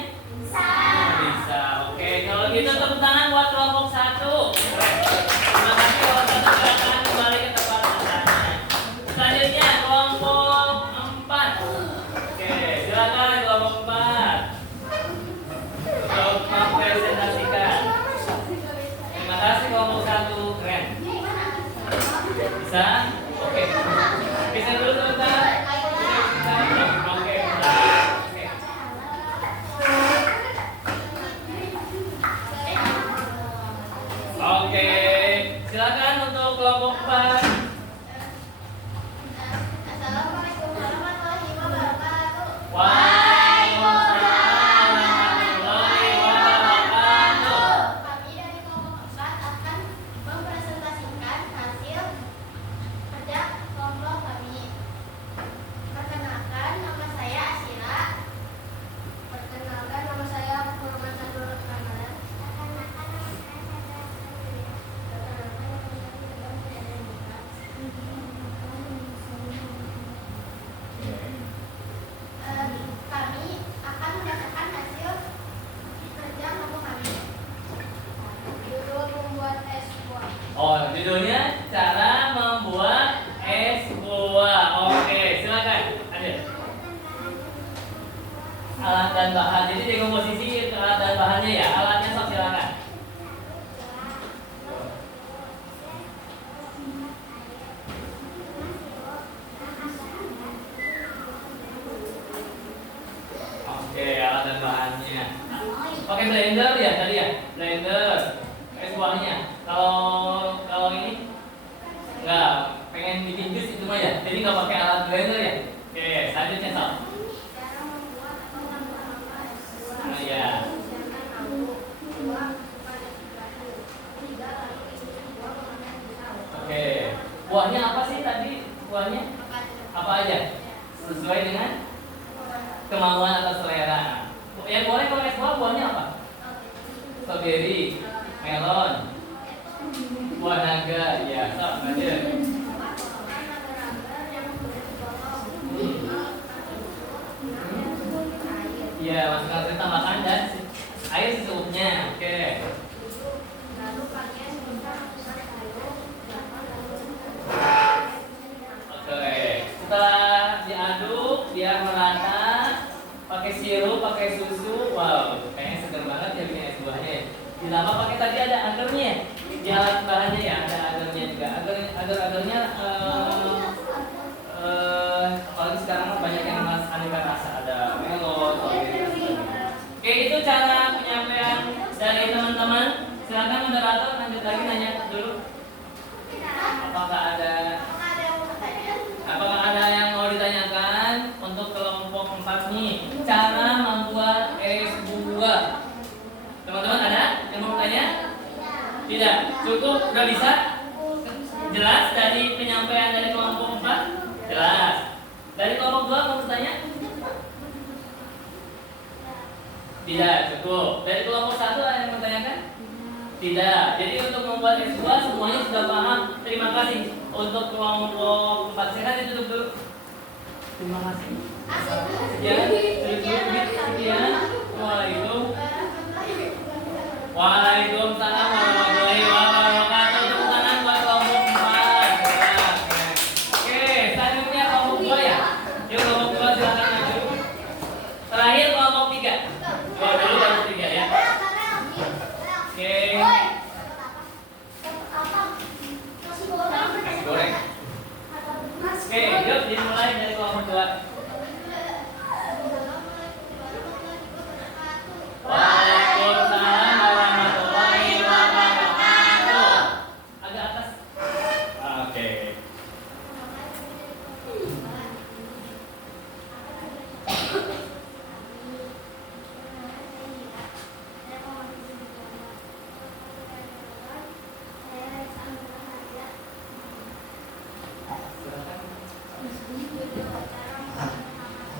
Bisa. Oke, kalau gitu tepuk tangan buat kelompok 1. Terima kasih kelompok 1, silakan kembali ke tempat asalnya. Selanjutnya kelompok 4. Oke, silakan kelompok 4 untuk mempresentasikan. Judulnya cara membuat es buah. Oke, silakan. Ada alat dan bahan. Jadi dekomposisi alat dan bahannya ya. Alatnya sok silakan. Oke, alat dan bahannya. Pakai blender ya tadi ya, blender es buahnya. Kalau ini enggak, pengen bikin jus itu mah ya. Jadi nggak pakai alat blender ya. Oke, selanjutnya Sob. Nah, ya. Oke, buahnya apa sih tadi? Buahnya apa aja? Sesuai dengan kemauan atau selera. Yang boleh kalau es buah, buahnya apa? Strawberry, melon, buah naga, ya, Sob, lanjut. Iya, masukkan air tambahkan dan air secukupnya. Oke. Oke. Setelah diaduk, biar merata, pakai sirup, pakai susu. Wow, kayaknya seger banget ya bikin es buahnya. Ditambah pakai tadi ada agarnya. Di alat bahannya ya, ada agarnya juga. Agar-agarnya apalagi sekarang banyak yang mas aneka rasa, ada melon, oke, itu cara penyampaian dari teman-teman. Silakan moderator lanjut lagi nanya dulu. Apakah ada yang mau ditanyakan untuk kelompok 4 nih? Cara membuat es buah. Teman-teman ada yang mau tanya? Tidak? Cukup? Udah bisa? Jelas dari penyampaian dari kelompok 4? Jelas. Dari kelompok 2 mau bertanya? Tidak, cukup. Dari kelompok 1 ada yang bertanyakan? Tidak. Jadi untuk membuat es buah semuanya sudah paham. Terima kasih. Untuk kelompok 4 silakan ditutup dulu. Terima kasih. Sekian. Sekian. Waalaikumsalam warahmatullahi wabarakatuh. Tepuk tangan buat kelompok 4. Oke, selanjutnya kelompok 2 ya. Yuk kelompok 2 silakan maju. Terakhir kelompok 3. 2 dulu baru 3 ya. Oke. Nasi goreng. Oke, yuk dimulai dari kelompok 2. Waalaikumsalam warahmatullahi wabarakatuh. Agak atas. Oke.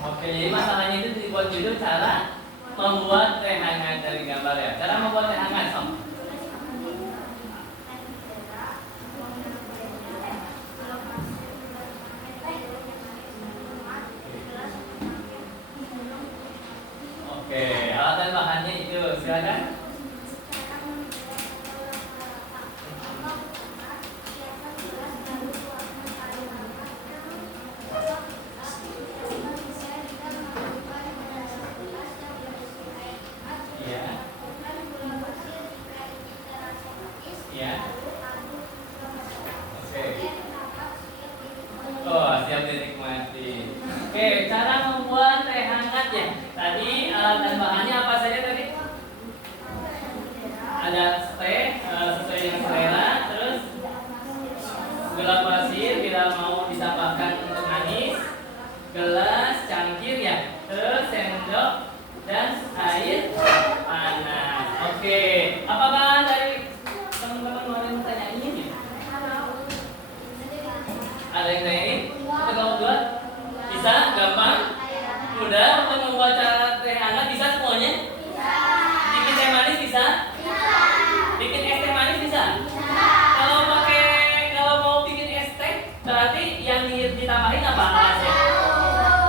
Oke, jadi masalahnya itu dibuat judul cara membuat teh hangat dari gambar ya. Cara membuat teh hangat, Sob. Oke, alat dan bahannya itu silakan. Ya. Ya. Oke. Oh, siap dinikmati. Oke, cara membuat teh hangat ya. Tadi alat dan bahannya apa saja tadi? Ada teh sesuai dengan selera, terus gula pasir bila mau ditambahkan untuk manis, gelas, cangkir ya, terus sendok dan air panas. Oke, apakah dari teman-teman mau yang tanya ini? Ada yang lain? Untuk kamu dua? Bisa? Gampang? Mudah untuk membuat cara teh hangat bisa semuanya? Bikin teh manis bisa? Bikin es teh manis bisa? Kalau mau bikin es teh, berarti yang ditambahin apa alasnya?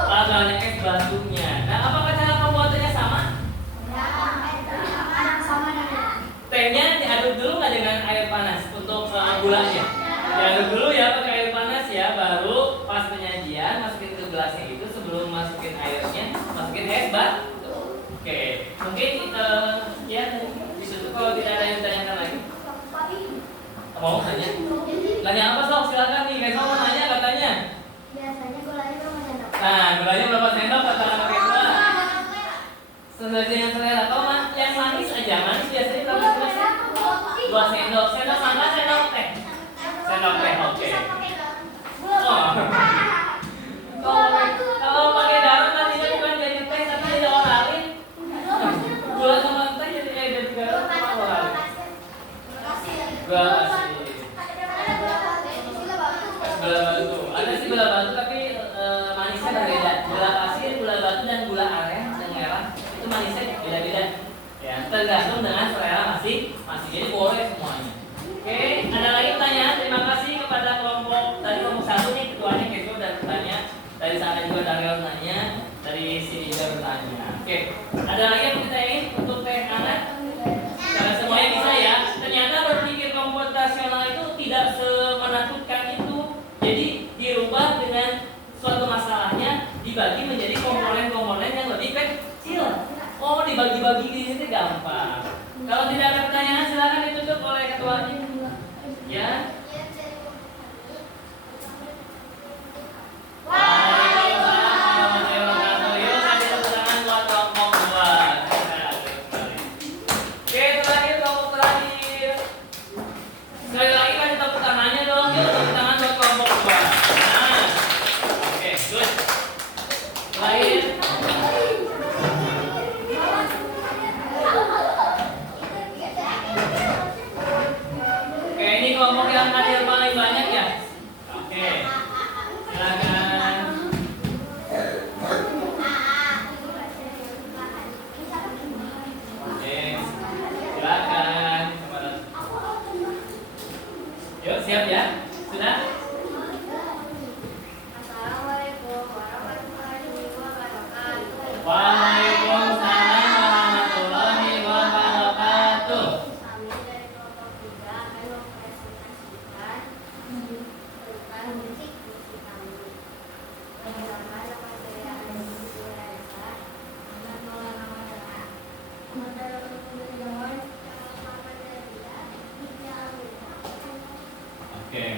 Alasnya es batunya. Nah, apakah cara pembuatannya sama? Tehnya diaduk dulu nggak dengan air panas untuk gulanya. Diaduk dulu ya pakai air panas ya, baru pas penyajian masukin ke gelasnya itu sebelum masukin airnya, masukin es batu. Oke, mungkin ya ditutup kalau tidak ada yang ditanyakan lagi. Mau nanya? Nanya apa Sok? Silakan nih, guys mau nanya katanya. Biasanya gulanya berapa sendok? Nah, gulanya berapa sendok kata anak kedua? Sesuai dengan selera. Kalau yang manis aja, manis biasanya berapa sendok? 2 sendok. Sendok makan, sendok teh. Sendok teh, oke. Oh. Kalau pakai garam nantinya bukan jadi teh tapi jadi oralin. Gula sama teh jadi garam sama oralin. Gula kasih. Gula batu. Ada sih gula batu tapi manisnya berbeda. Gula pasir, gula batu dan gula aren yang merah itu manisnya beda-beda. Ya, tergantung dengan selera masing. Jadi boleh semuanya. Oke, ada lagi pertanyaan? Terima kasih kepada kelompok 1 nih, ketuanya Keso dan bertanya. Dari sana juga Daryl nanya, dari sini juga bertanya. Oke, ada lagi yang kita ingin untuk teh hangat? Karena semuanya bisa ya. Ternyata berpikir komputasional itu tidak semenakutkan itu. Jadi dirubah dengan suatu masalahnya dibagi menjadi komponen-komponen yang lebih kecil. Oh, dibagi-bagi di sini gampang. Kalau tidak ada pertanyaan silakan ditutup oleh ketuanya. Ya. Sekali lagi kasih tepuk tangannya dong, kita tepuk tangan buat kelompok 2. Nah, oke, good. Lain. Oke, ini kelompok yang hadir paling banyak ya. Oke, silakan. Oke, silakan. Yuk, siap ya? Sudah? Assalamualaikum warahmatullahi wabarakatuh. Waalaikumsalam warahmatullahi wabarakatuh. Kami dari kelompok 3 akan mempresentasikan tentang musik kami. Pertama, nama saya Andi Surayasa. Dengan nama adalah Modal Jawan Muhammad Nadia Hija Aluna. Oke.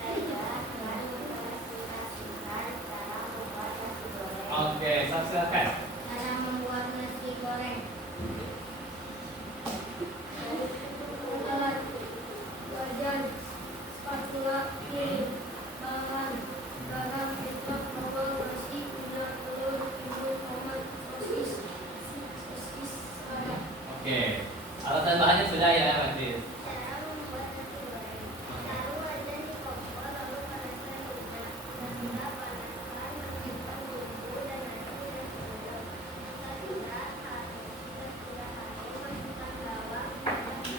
Saya akan mempresentasikan cara membuat nasi goreng. Oke, silakan. Cara membuat nasi goreng. Alat: wajan, spatula, piring, bawang, garam, kecap, bawang, nasi, minyak, telur, bumbu, tomat, sosis, garam. Oke. Alat dan bahannya sudah ya, Mas. Cara membuat nasi goreng. Taruh wajan di kompor lalu panaskan minyak. Setelah panaskan, masukkan bumbu dan nasi yang sudah. Setelah airnya sudah harum, masukkan bawang dan nasi.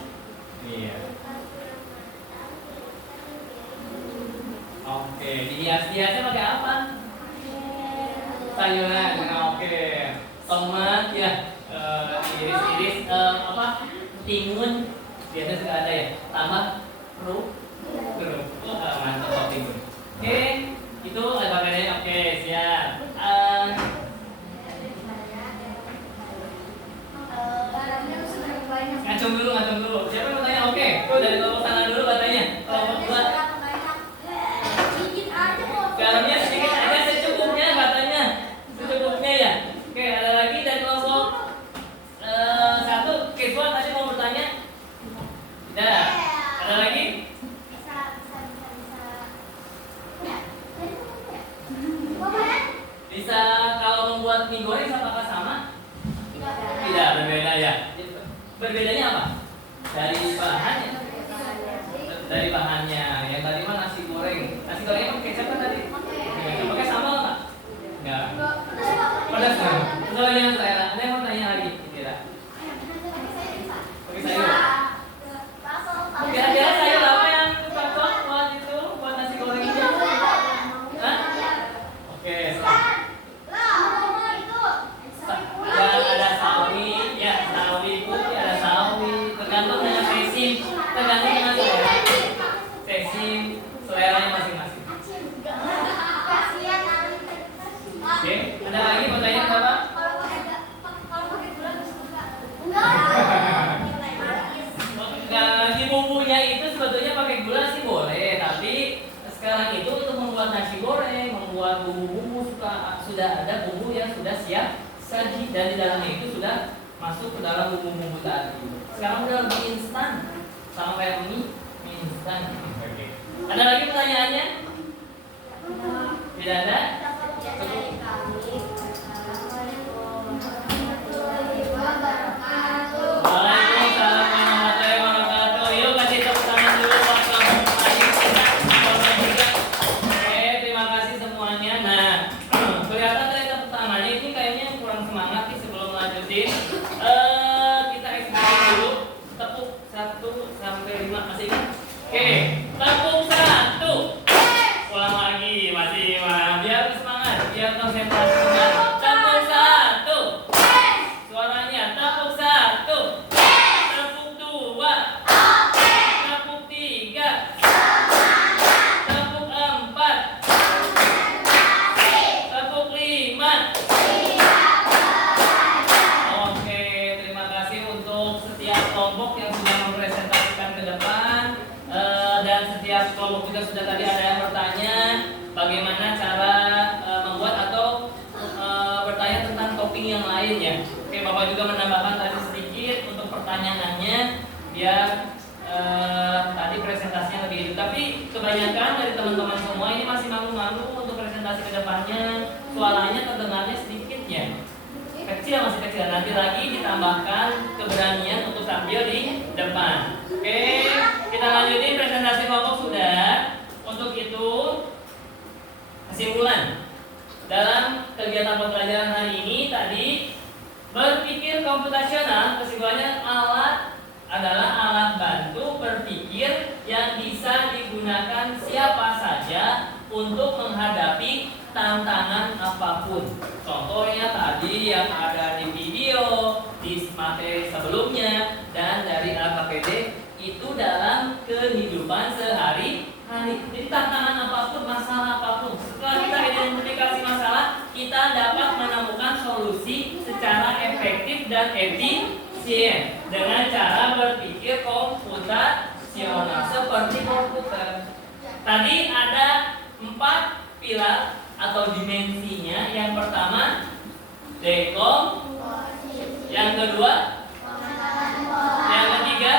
Iya. Jika sudah matang, tiriskan menjadi Oke, dihias-hiasnya pakai apa? Sayuran. Oke. Tomat ya. Iris-iris apa? Timun. Biasanya suka ada ya. Tambah kerupuk. Mantap kok timun. Oke, itu ada bedanya. Oke, siap. garamnya seberapa banyak? Ngacung dulu. Siapa yang mau tanya? Oke, tuh dari kelompok sana dulu katanya. Kelompok 2. Seberapa banyak? Sedikit aja kok. Garamnya sedikit aja secukupnya katanya. Secukupnya ya. Oke, ada lagi dari kelompok 1. Keswa tadi mau bertanya? Tidak. Ada lagi? Bisa. Ya. Bisa kalau membuat mie goreng apakah sama? Tidak. Tidak, berbeda ya. Berbedanya apa? Dari bahannya. Dari bahannya. Yang tadi mah nasi goreng. Nasi gorengnya pakai kecap kan tadi? Pakai sambal nggak? Enggak. Pedas nggak? Sesuai dengan selera. Ada yang mau tanya lagi? Tidak. Pakai sayur. Kira-kira sayur apa yang cocok buat itu? Buat nasi goreng ini? Hah? Oke. Ya ada sawi, ya sawi putih, ada sawi. Tergantung dengan spesies tergantung dengan selera. Sesi seleranya masing-masing. Oke, ada lagi pertanyaan Bapak? Di bumbunya itu sebetulnya pakai gula sih boleh, tapi sekarang itu untuk membuat nasi goreng, membuat bumbu-bumbu sudah ada bumbu yang sudah siap saji dan di dalamnya itu sudah masuk ke dalam bumbu-bumbu tadi. Sekarang udah lebih instan, sama kayak mie instan. Oke. Ada lagi pertanyaannya? Tidak ada? Waalaikumsalam warahmatullahi wabarakatuh. Yuk kasih tepuk tangan dulu buat kelompok juga. Oke, terima kasih semuanya. Nah, kelihatan dari tepuk tangannya ini kayaknya kurang semangat nih sebelum lanjutin. Kita eksekusi dulu. Tepuk 1 sampai 5 masih ingat? Oke, tepuk 1. Ulang lagi, masih biar semangat, biar konsentrasi benar. Tepuk 1. Suaranya tepuk 1. Tepuk 2. Tepuk 3. Tepuk 4. Tepuk 5. Oke, terima kasih untuk setiap kelompok yang sudah mempresentasikan ke depan. Dan setiap kelompok juga sudah tadi ada yang bertanya bagaimana cara membuat atau bertanya tentang topping yang lain ya. Oke, Bapak juga menambahkan tadi sedikit untuk pertanyaannya biar tadi presentasinya lebih hidup. Tapi kebanyakan dari teman-teman semua ini masih malu-malu untuk presentasi ke depannya. Suaranya terdengarnya sedikit ya. Kecil, masih kecil. Nanti lagi ditambahkan keberanian untuk tampil di depan. Oke, kita lanjutin presentasi kelompok sudah. Untuk itu kesimpulan dalam kegiatan pembelajaran hari ini tadi berpikir komputasional, kesimpulannya adalah alat bantu berpikir yang bisa digunakan siapa saja untuk menghadapi tantangan apapun. Contohnya tadi yang ada di video, di materi sebelumnya, dan dari LKPD itu dalam kehidupan sehari-hari. Jadi tantangan apapun, masalah apapun, setelah kita identifikasi masalah, kita dapat menemukan solusi secara efektif dan efisien dengan cara berpikir komputasional seperti komputer. Tadi ada 4 pilar atau dimensinya. Yang pertama dekom, yang kedua, yang ketiga,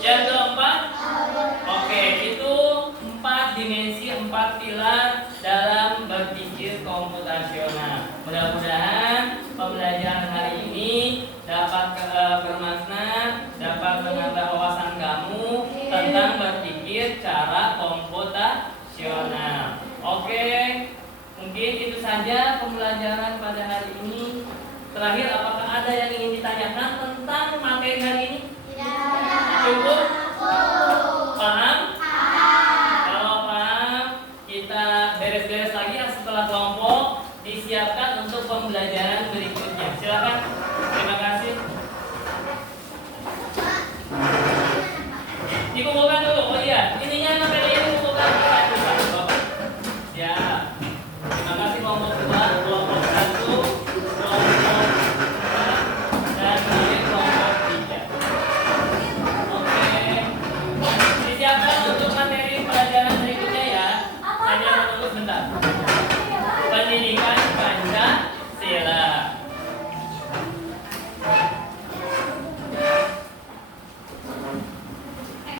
yang keempat. Oke, itu 4 dimensi, 4 pilar dalam berpikir komputasional. Mudah-mudahan pembelajaran hari ini dapat bermakna, dapat menambah wawasan kamu tentang berpikir cara komputasional. Oke, mungkin itu saja pembelajaran pada hari ini. Terakhir, apakah ada yang ingin ditanyakan tentang materi hari ini? Cukup?